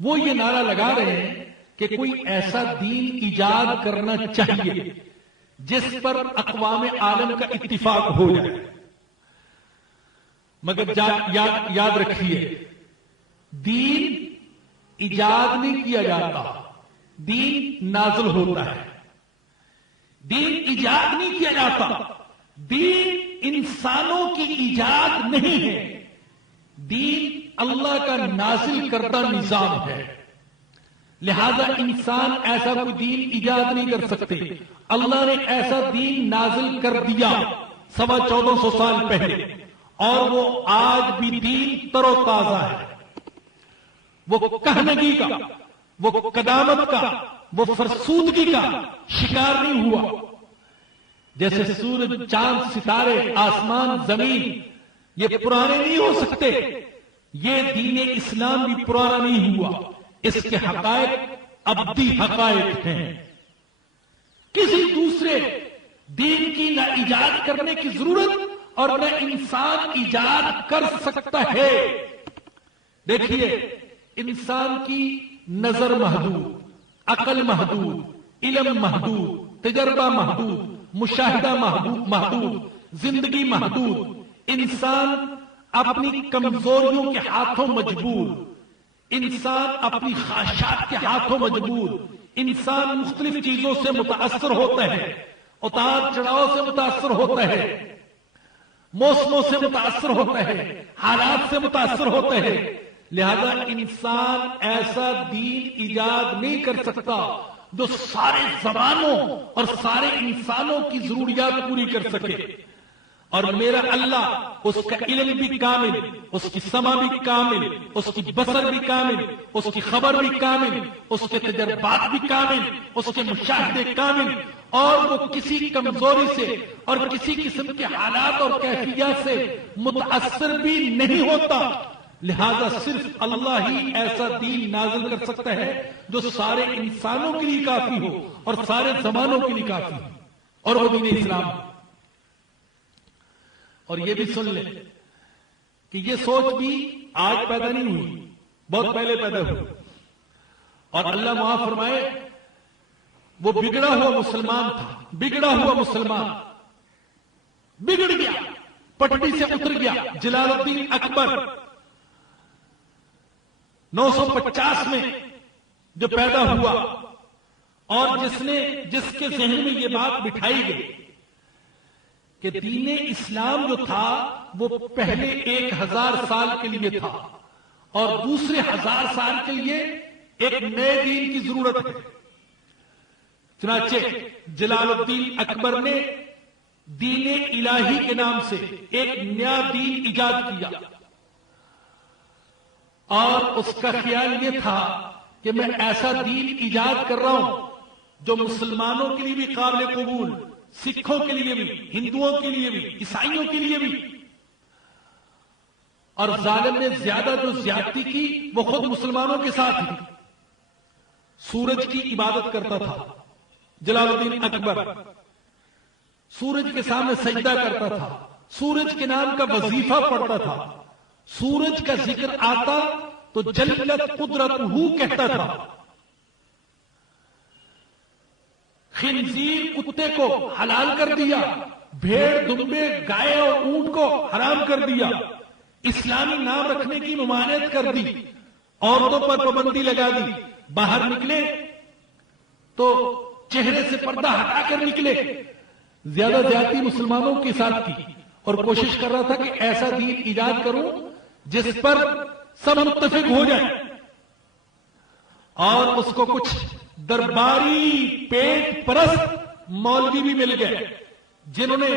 وہ یہ نعرہ لگا رہے ہیں کہ کوئی ایسا دین ایجاد کرنا چاہیے جس پر اقوام عالم کا اتفاق ہو جائے. مگر یاد رکھیے، دین ایجاد نہیں کیا جاتا، دین نازل ہوتا ہے. دین ایجاد نہیں کیا جاتا، دین انسانوں کی ایجاد نہیں ہے، دین اللہ کا نازل کردہ نظام ہے. لہذا انسان ایسا کوئی دین ایجاد نہیں کر سکتے. اللہ نے ایسا دین نازل کر دیا 1450 سال پہلے، اور وہ آج بھی دین تر و تازہ ہے. وہ کہنگی کا، وہ قدامت کا، وہ فرسودگی کا شکار نہیں ہوا. جیسے سورج، چاند، ستارے، آسمان، زمین یہ پرانے نہیں ہو سکتے، یہ دین اسلام بھی پرانا نہیں ہوا. اس کے حقائق ابدی حقائق ہیں. کسی دوسرے دین کی نہ ایجاد کرنے کی ضرورت اور نہ انسان ایجاد کر سکتا ہے. دیکھیے، انسان کی نظر محدود، عقل محدود، علم محدود، تجربہ محدود، مشاہدہ محدود، زندگی محدود. انسان اپنی کمزوریوں کے ہاتھوں مجبور، انسان اپنی خواہشات کے ہاتھوں مجبور. انسان مختلف چیزوں سے متاثر ہوتا ہے، اتار چڑھاؤ سے متاثر ہوتا ہے، موسموں سے متاثر ہوتا ہے، حالات سے متاثر ہوتا ہے. لہذا انسان ایسا دین ایجاد نہیں کر سکتا جو سارے زمانوں اور سارے انسانوں کی ضروریات پوری کر سکے. اور میرا اللہ، اس کا علم بھی کامل، اس کی سمع بھی کامل، اس کی بصر بھی کامل، اس کی خبر بھی کامل، اس کے تجربات بھی کامل، اس کے مشاہدے کامل، اور وہ کسی کمزوری سے اور کسی قسم کے حالات اور کیفیات سے متاثر بھی نہیں ہوتا. لہذا صرف اللہ ہی ایسا دین نازل کر سکتا ہے جو سارے انسانوں کے لیے کافی ہو اور سارے زمانوں کے لیے کافی ہو، اور وہ دین اسلام. اور یہ بھی سن لیں کہ یہ سوچ بھی آج پیدا نہیں ہوئی، بہت پہلے پیدا ہوئی. اور اللہ معاف فرمائے، وہ بگڑا ہوا مسلمان تھا، بگڑا ہوا مسلمان بگڑ گیا، پٹڑی سے اتر گیا. جلال الدین اکبر 950 میں جو پیدا ہوا، اور جس کے ذہن میں یہ بات بٹھائی گئی کہ دین اسلام جو تھا وہ پہلے 1000 سال کے لیے تھا اور دوسرے 1000 سال کے لیے ایک نئے دین کی ضرورت ہے. چنانچہ جلال الدین اکبر نے دین الہی کے نام سے ایک نیا دین ایجاد کیا، اور اس کا خیال یہ تھا کہ میں ایسا دین ایجاد کر رہا ہوں جو مسلمانوں کے لیے بھی قابل قبول، سکھوں کے لیے بھی، ہندوؤں کے لیے بھی، عیسائیوں کے لیے بھی. اور ظالم نے زیادہ جو زیادتی کی وہ خود مسلمانوں کے ساتھ ہی. سورج کی عبادت کرتا تھا جلال الدین اکبر، سورج کے سامنے سجدہ کرتا تھا، سورج کے نام کا وظیفہ پڑھتا تھا. سورج کا ذکر آتا تو جلت قدرتہ کہتا تھا. خنزیر کتے کو حلال کر دیا، بھیڑ، دمبے، گائے اور اونٹ کو حرام کر دیا. اسلامی نام رکھنے کی ممانعت کر دی، عورتوں پر پابندی لگا دی. باہر نکلے تو چہرے سے پردہ ہٹا کر نکلے. زیادہ زیادتی مسلمانوں کے ساتھ کی، اور کوشش کر رہا تھا کہ ایسا دین ایجاد کروں جس پر سب متفق ہو جائیں. اور اس کو کچھ درباری پیٹ پرست مولوی بھی مل گئے جنہوں نے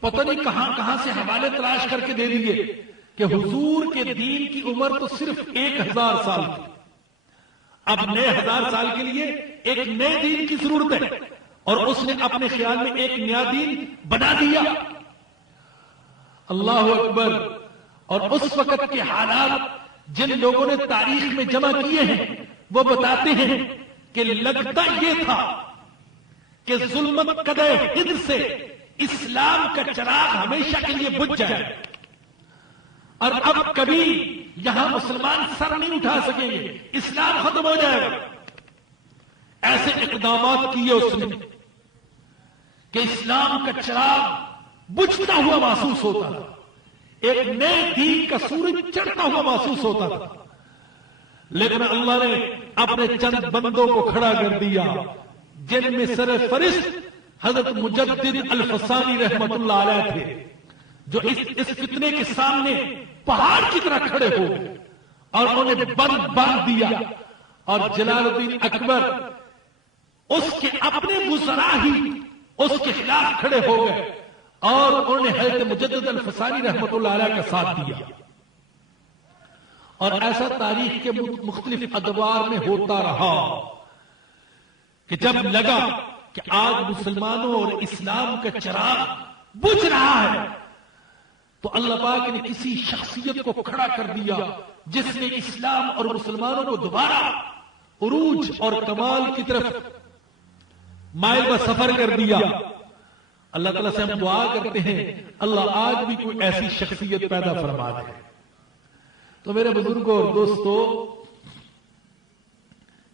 پتہ نہیں کہاں کہاں سے حوالے تلاش کر کے دے دیے کہ حضور کے دین کی عمر تو صرف 1000 سال تھی، اب نئے 1000 سال کے لیے ایک نئے دین کی ضرورت ہے. اور اس نے اپنے خیال میں ایک نیا دین بنا دیا. اللہ اکبر. اور اس وقت کے حالات جن لوگوں نے تاریخ میں جمع کیے ہیں وہ بتاتے ہیں کہ لگتا یہ تھا کہ ظلمت قدح ہند سے اسلام کا چراغ ہمیشہ کے لیے بجھ جائے، اور اب کبھی یہاں مسلمان سر نہیں اٹھا سکیں گے، اسلام ختم ہو جائے گا. ایسے اقدامات کیے اس نے کہ اسلام کا چراغ بجھتا ہوا محسوس ہوتا تھا، ایک نئے دین کا سورج چڑھتا ہوا محسوس ہوتا تھا. لیکن اللہ نے اپنے چند بندوں کو کھڑا کر دیا جن میں سر فرست حضرت مجدد الفسانی رحمت اللہ علیہ تھے، جو اس فتنے کے سامنے پہاڑ کی طرح کھڑے ہو اور انہیں باندھ دیا. اور جلال الدین اکبر اس کے اپنے وزراء ہی اس کے خلاف کھڑے ہو گئے اور انہوں نے حضرت مجدد الفسانی رحمۃ اللہ علیہ کا ساتھ دیا. اور ایسا تاریخ کے مختلف ادوار میں ہوتا رہا کہ جب لگا کہ آج مسلمانوں اور اسلام کا چراغ بجھ رہا ہے تو اللہ پاک نے کسی شخصیت کو کھڑا کر دیا جس نے اسلام اور مسلمانوں کو دوبارہ عروج اور کمال کی طرف مائل و سفر کر دیا. اللہ تعالیٰ سے ہم دعا کرتے ہیں اللہ آج بھی کوئی ایسی شخصیت پیدا فرما دے. تو میرے بزرگوں اور دوستو،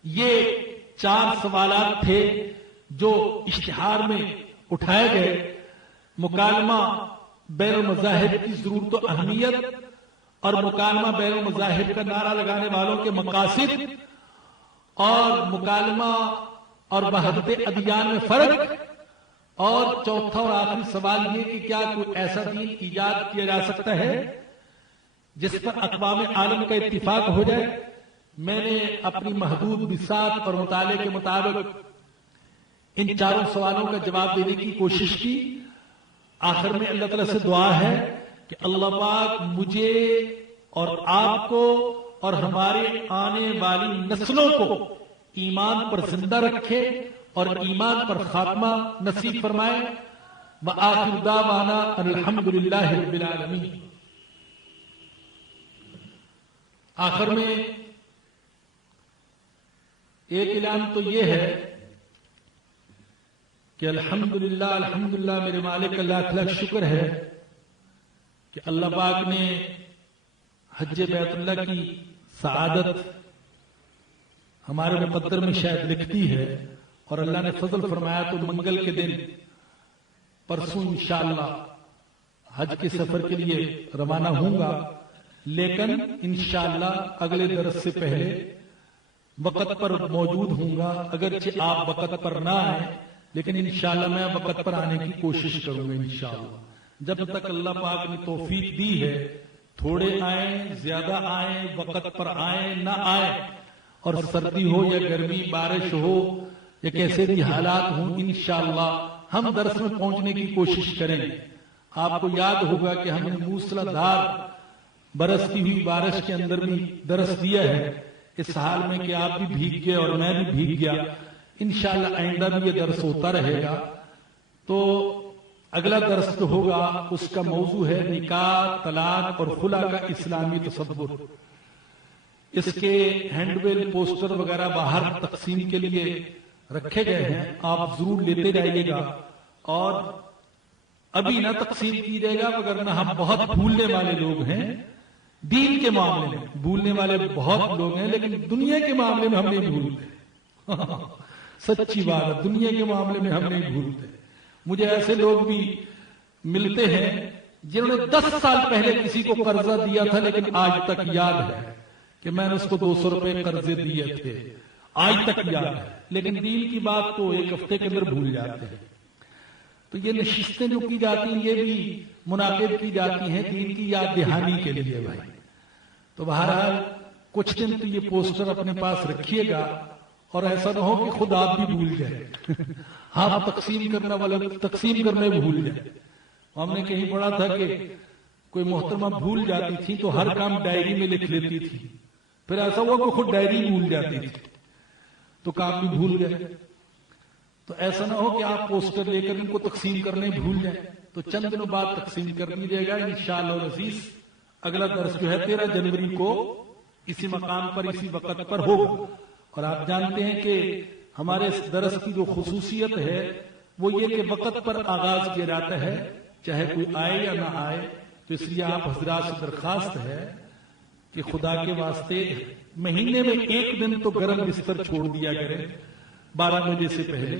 یہ 4 سوالات تھے جو اشتہار میں اٹھائے گئے. مکالمہ بین المذاہب کی ضرورت و اہمیت اور مکالمہ بین المذاہب کا نعرہ لگانے والوں کے مقاصد، اور مکالمہ اور وحدت ادیان میں فرق، اور چوتھا اور آخری سوال یہ کہ کیا کوئی ایسا دین ایجاد کیا جا سکتا ہے جس پر اقوام عالم کا اتفاق ہو جائے. میں نے اپنی محدود بساط اور مطالعے کے مطابق ان 4 سوالوں کا جواب دینے کی کوشش کی. آخر میں اللہ تعالیٰ سے دعا ہے کہ اللہ پاک مجھے اور آپ کو اور ہمارے آنے والی نسلوں کو ایمان پر زندہ رکھے اور ایمان پر خاتمہ نصیب فرمائے. وآخر دعوانا ان الحمد للہ رب العالمین. آخر میں ایک اعلان تو یہ ہے کہ الحمدللہ میرے مالک کا لاکھ لاکھ شکر ہے کہ اللہ پاک نے حج بیت اللہ کی سعادت ہمارے مقدر میں شاید لکھتی ہے، اور اللہ نے فضل فرمایا تو منگل کے دن پرسوں انشاءاللہ حج کے سفر کے لیے روانہ ہوں گا. لیکن انشاءاللہ اگلے درس سے پہلے وقت پر موجود ہوں گا. اگرچہ آپ وقت پر نہ آئیں لیکن انشاءاللہ میں وقت پر آنے کی کوشش کروں گا انشاءاللہ. جب تک اللہ پاک نے توفیق دی ہے، تھوڑے آئیں زیادہ آئیں، وقت پر آئیں نہ آئیں، اور سردی ہو یا گرمی، بارش ہو یا کیسے بھی حالات ہوں، انشاءاللہ ہم درس میں پہنچنے کی کوشش کریں. آپ کو یاد ہوگا کہ ہم نے موسلا دھار برستی ہوئی بارش کے اندر بھی درس دیا ہے، اس حال میں کہ آپ بھی بھیگ گئے اور میں بھی بھیگ گیا. انشاءاللہ آئندہ بھی یہ درس ہوتا رہے گا. تو اگلا درس جو ہوگا اس کا موضوع ہے نکاح، طلاق اور خلا کا اسلامی تصور. اس کے ہینڈ بل، پوسٹر وغیرہ باہر تقسیم کے لیے رکھے گئے ہیں، آپ ضرور لیتے جائیے گا. اور ابھی نہ تقسیم کیجیے گا وگرنہ ہم بہت بھولنے والے لوگ ہیں. دین کے معاملے میں بھولنے والے بہت لوگ ہیں لیکن دنیا کے معاملے میں ہم نہیں بھولتے. سچی بات ہے، دنیا کے معاملے میں ہم نہیں بھولتے. مجھے ایسے لوگ بھی ملتے ہیں جنہوں نے 10 سال پہلے کسی کو قرضہ دیا تھا لیکن آج تک یاد ہے کہ میں نے اس کو 200 روپے قرضے دیے تھے، آج تک یاد ہے. لیکن دین کی بات تو ایک ہفتے کے اندر بھول جاتے ہیں. تو یہ نشستیں جو کی جاتی ہیں یہ بھی منعقد کی جاتی ہیں دین کی یاد دہانی کے لیے بھائی. تو بہرحال کچھ دن تو یہ پوسٹر اپنے پاس رکھیے گا اور ایسا نہ ہو کہ خود آپ بھی بھول جائیں. آپ تقسیم کرنے والے تقسیم کرنے بھول جائیں. ہم نے کہیں پڑھا تھا کہ کوئی محترمہ بھول جاتی تھی تو ہر کام ڈائری میں لکھ لیتی تھی، پھر ایسا ہوا کہ خود ڈائری بھول جاتی تھی تو کام بھی بھول گئے. تو ایسا نہ ہو کہ آپ پوسٹر لے کر ان کو تقسیم کرنے بھول جائیں. تو چند دنوں بعد تقسیم کر دیجیے گا انشاءاللہ العزیز. اگلا درس جو ہے 13 جنوری کو اسی مقام پر اسی وقت پر ہوگا. اور آپ جانتے ہیں کہ ہمارے اس درس کی جو خصوصیت ہے وہ یہ کہ وقت پر آغاز کیا جاتا ہے چاہے کوئی آئے یا نہ آئے. تو اس لیے آپ حضرات سے درخواست ہے کہ خدا کے واسطے مہینے میں ایک دن تو گرم بستر چھوڑ دیا کرے 12 بجے سے پہلے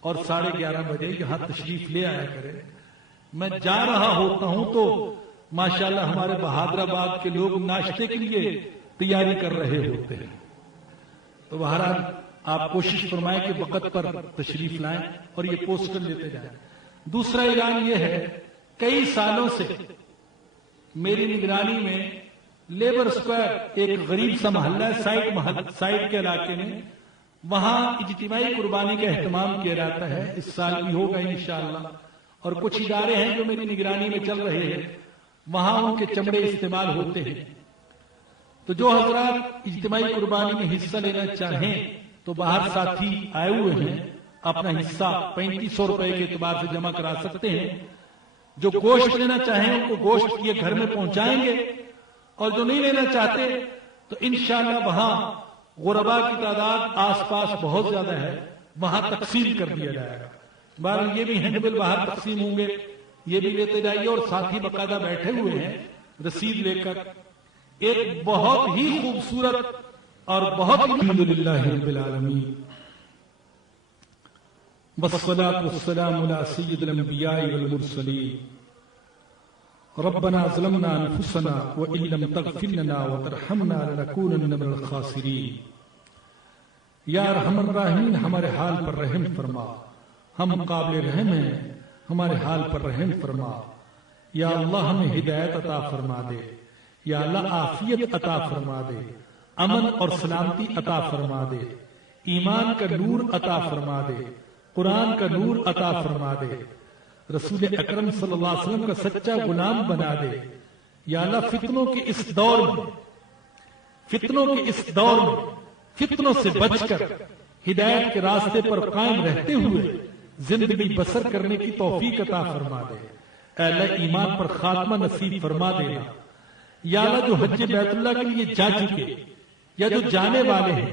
اور 11:30 بجے یہاں تشریف لے آیا کرے. میں جا رہا ہوتا ہوں تو ماشاءاللہ ہمارے بہادر آباد کے لوگ ناشتے کے لیے تیاری کر رہے ہوتے ہیں. تو بہرحال آپ کوشش فرمائیں کہ وقت پر تشریف لائیں اور یہ پوسٹر لیتے جائیں. دوسرا اعلان یہ ہے کئی سالوں سے میری نگرانی میں لیبر اسکوائر ایک غریب سا محلہ ہے سائٹ کے علاقے میں، وہاں اجتماعی قربانی کا اہتمام کیا جاتا ہے. اس سال بھی ہوگا انشاءاللہ. اور کچھ ادارے ہیں جو میری نگرانی میں چل رہے ہیں، وہاں ان کے چمڑے استعمال ہوتے ہیں۔ تو جو حضرات اجتماعی قربانی میں حصہ لینا چاہیں تو باہر ساتھی آئے ہوئے ہیں، اپنا حصہ 3500 روپے کے اعتبار سے جمع کرا سکتے ہیں۔ جو گوشت لینا چاہیں ان کو گوشت یہ گھر میں پہنچائیں گے، اور جو نہیں لینا چاہتے تو انشاءاللہ وہاں غربا کی تعداد آس پاس بہت زیادہ ہے، وہاں تقسیم کر دیا جائے گا۔ بہرحال یہ بھی ہینڈبل باہر تقسیم ہوں گے، یہ بھی لیتے جائیے، اور ساتھی باقاعدہ بیٹھے ہوئے ہیں رسید لے کر۔ ایک بہت ہی خوبصورت اور بہت ہی الحمدللہ رب العالمین والصلاة والسلام على سید الانبیاء والمرسلین ربنا ظلمنا انفسنا وان لم تغفر لنا وترحمنا لنكونن من الخاسرین۔ یا ارحم الراحمین ہمارے حال پر رحم فرما، ہم قابل رحم ہیں، ہمارے حال پر رحم فرما۔ یا اللہ ہمیں ہدایت عطا فرما دے، یا اللہ عافیت عطا فرما دے، امن اور سلامتی عطا فرما دے، ایمان کا نور عطا فرما دے، قرآن کا نور عطا فرما دے، رسول اکرم صلی اللہ علیہ وسلم کا سچا غلام بنا دے۔ یا اللہ فتنوں کے اس دور میں، فتنوں سے بچ کر ہدایت کے راستے پر قائم رہتے ہوئے زندگی بسر کرنے کی توفیق عطا فرما دے۔ اے اللہ ایمان پر خاتمہ نصیب فرما دینا۔ یا اللہ جو حج بیت اللہ کے لیے جا چکے یا جو جانے والے ہیں،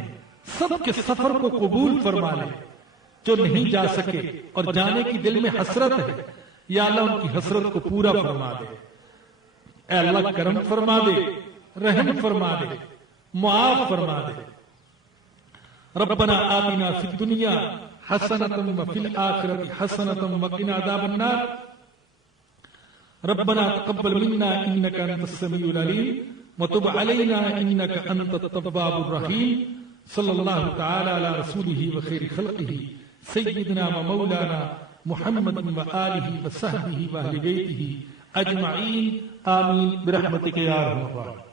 سب کے سفر کو قبول فرما لے۔ جو نہیں جا سکے اور جانے کی دل میں حسرت ہے، یا اللہ ان کی حسرت کو پورا فرما دے۔ اے اللہ کرم فرما دے، رحم فرما دے، معاف فرما دے۔ ربنا آتنا فی الدنیا حسنۃ وفی الآخرۃ حسنۃ وقنا عذاب النار۔ ربنا تقبل منا انك انت السميع العليم وتب علينا انك انت التواب الرحيم۔ صلی اللہ تعالی علی رسولہ وخیر خلقہ سیدنا ومولانا محمد وآلہ وصحبہ واہل بیتہ اجمعین، آمین برحمتک یا ارحم الراحمین۔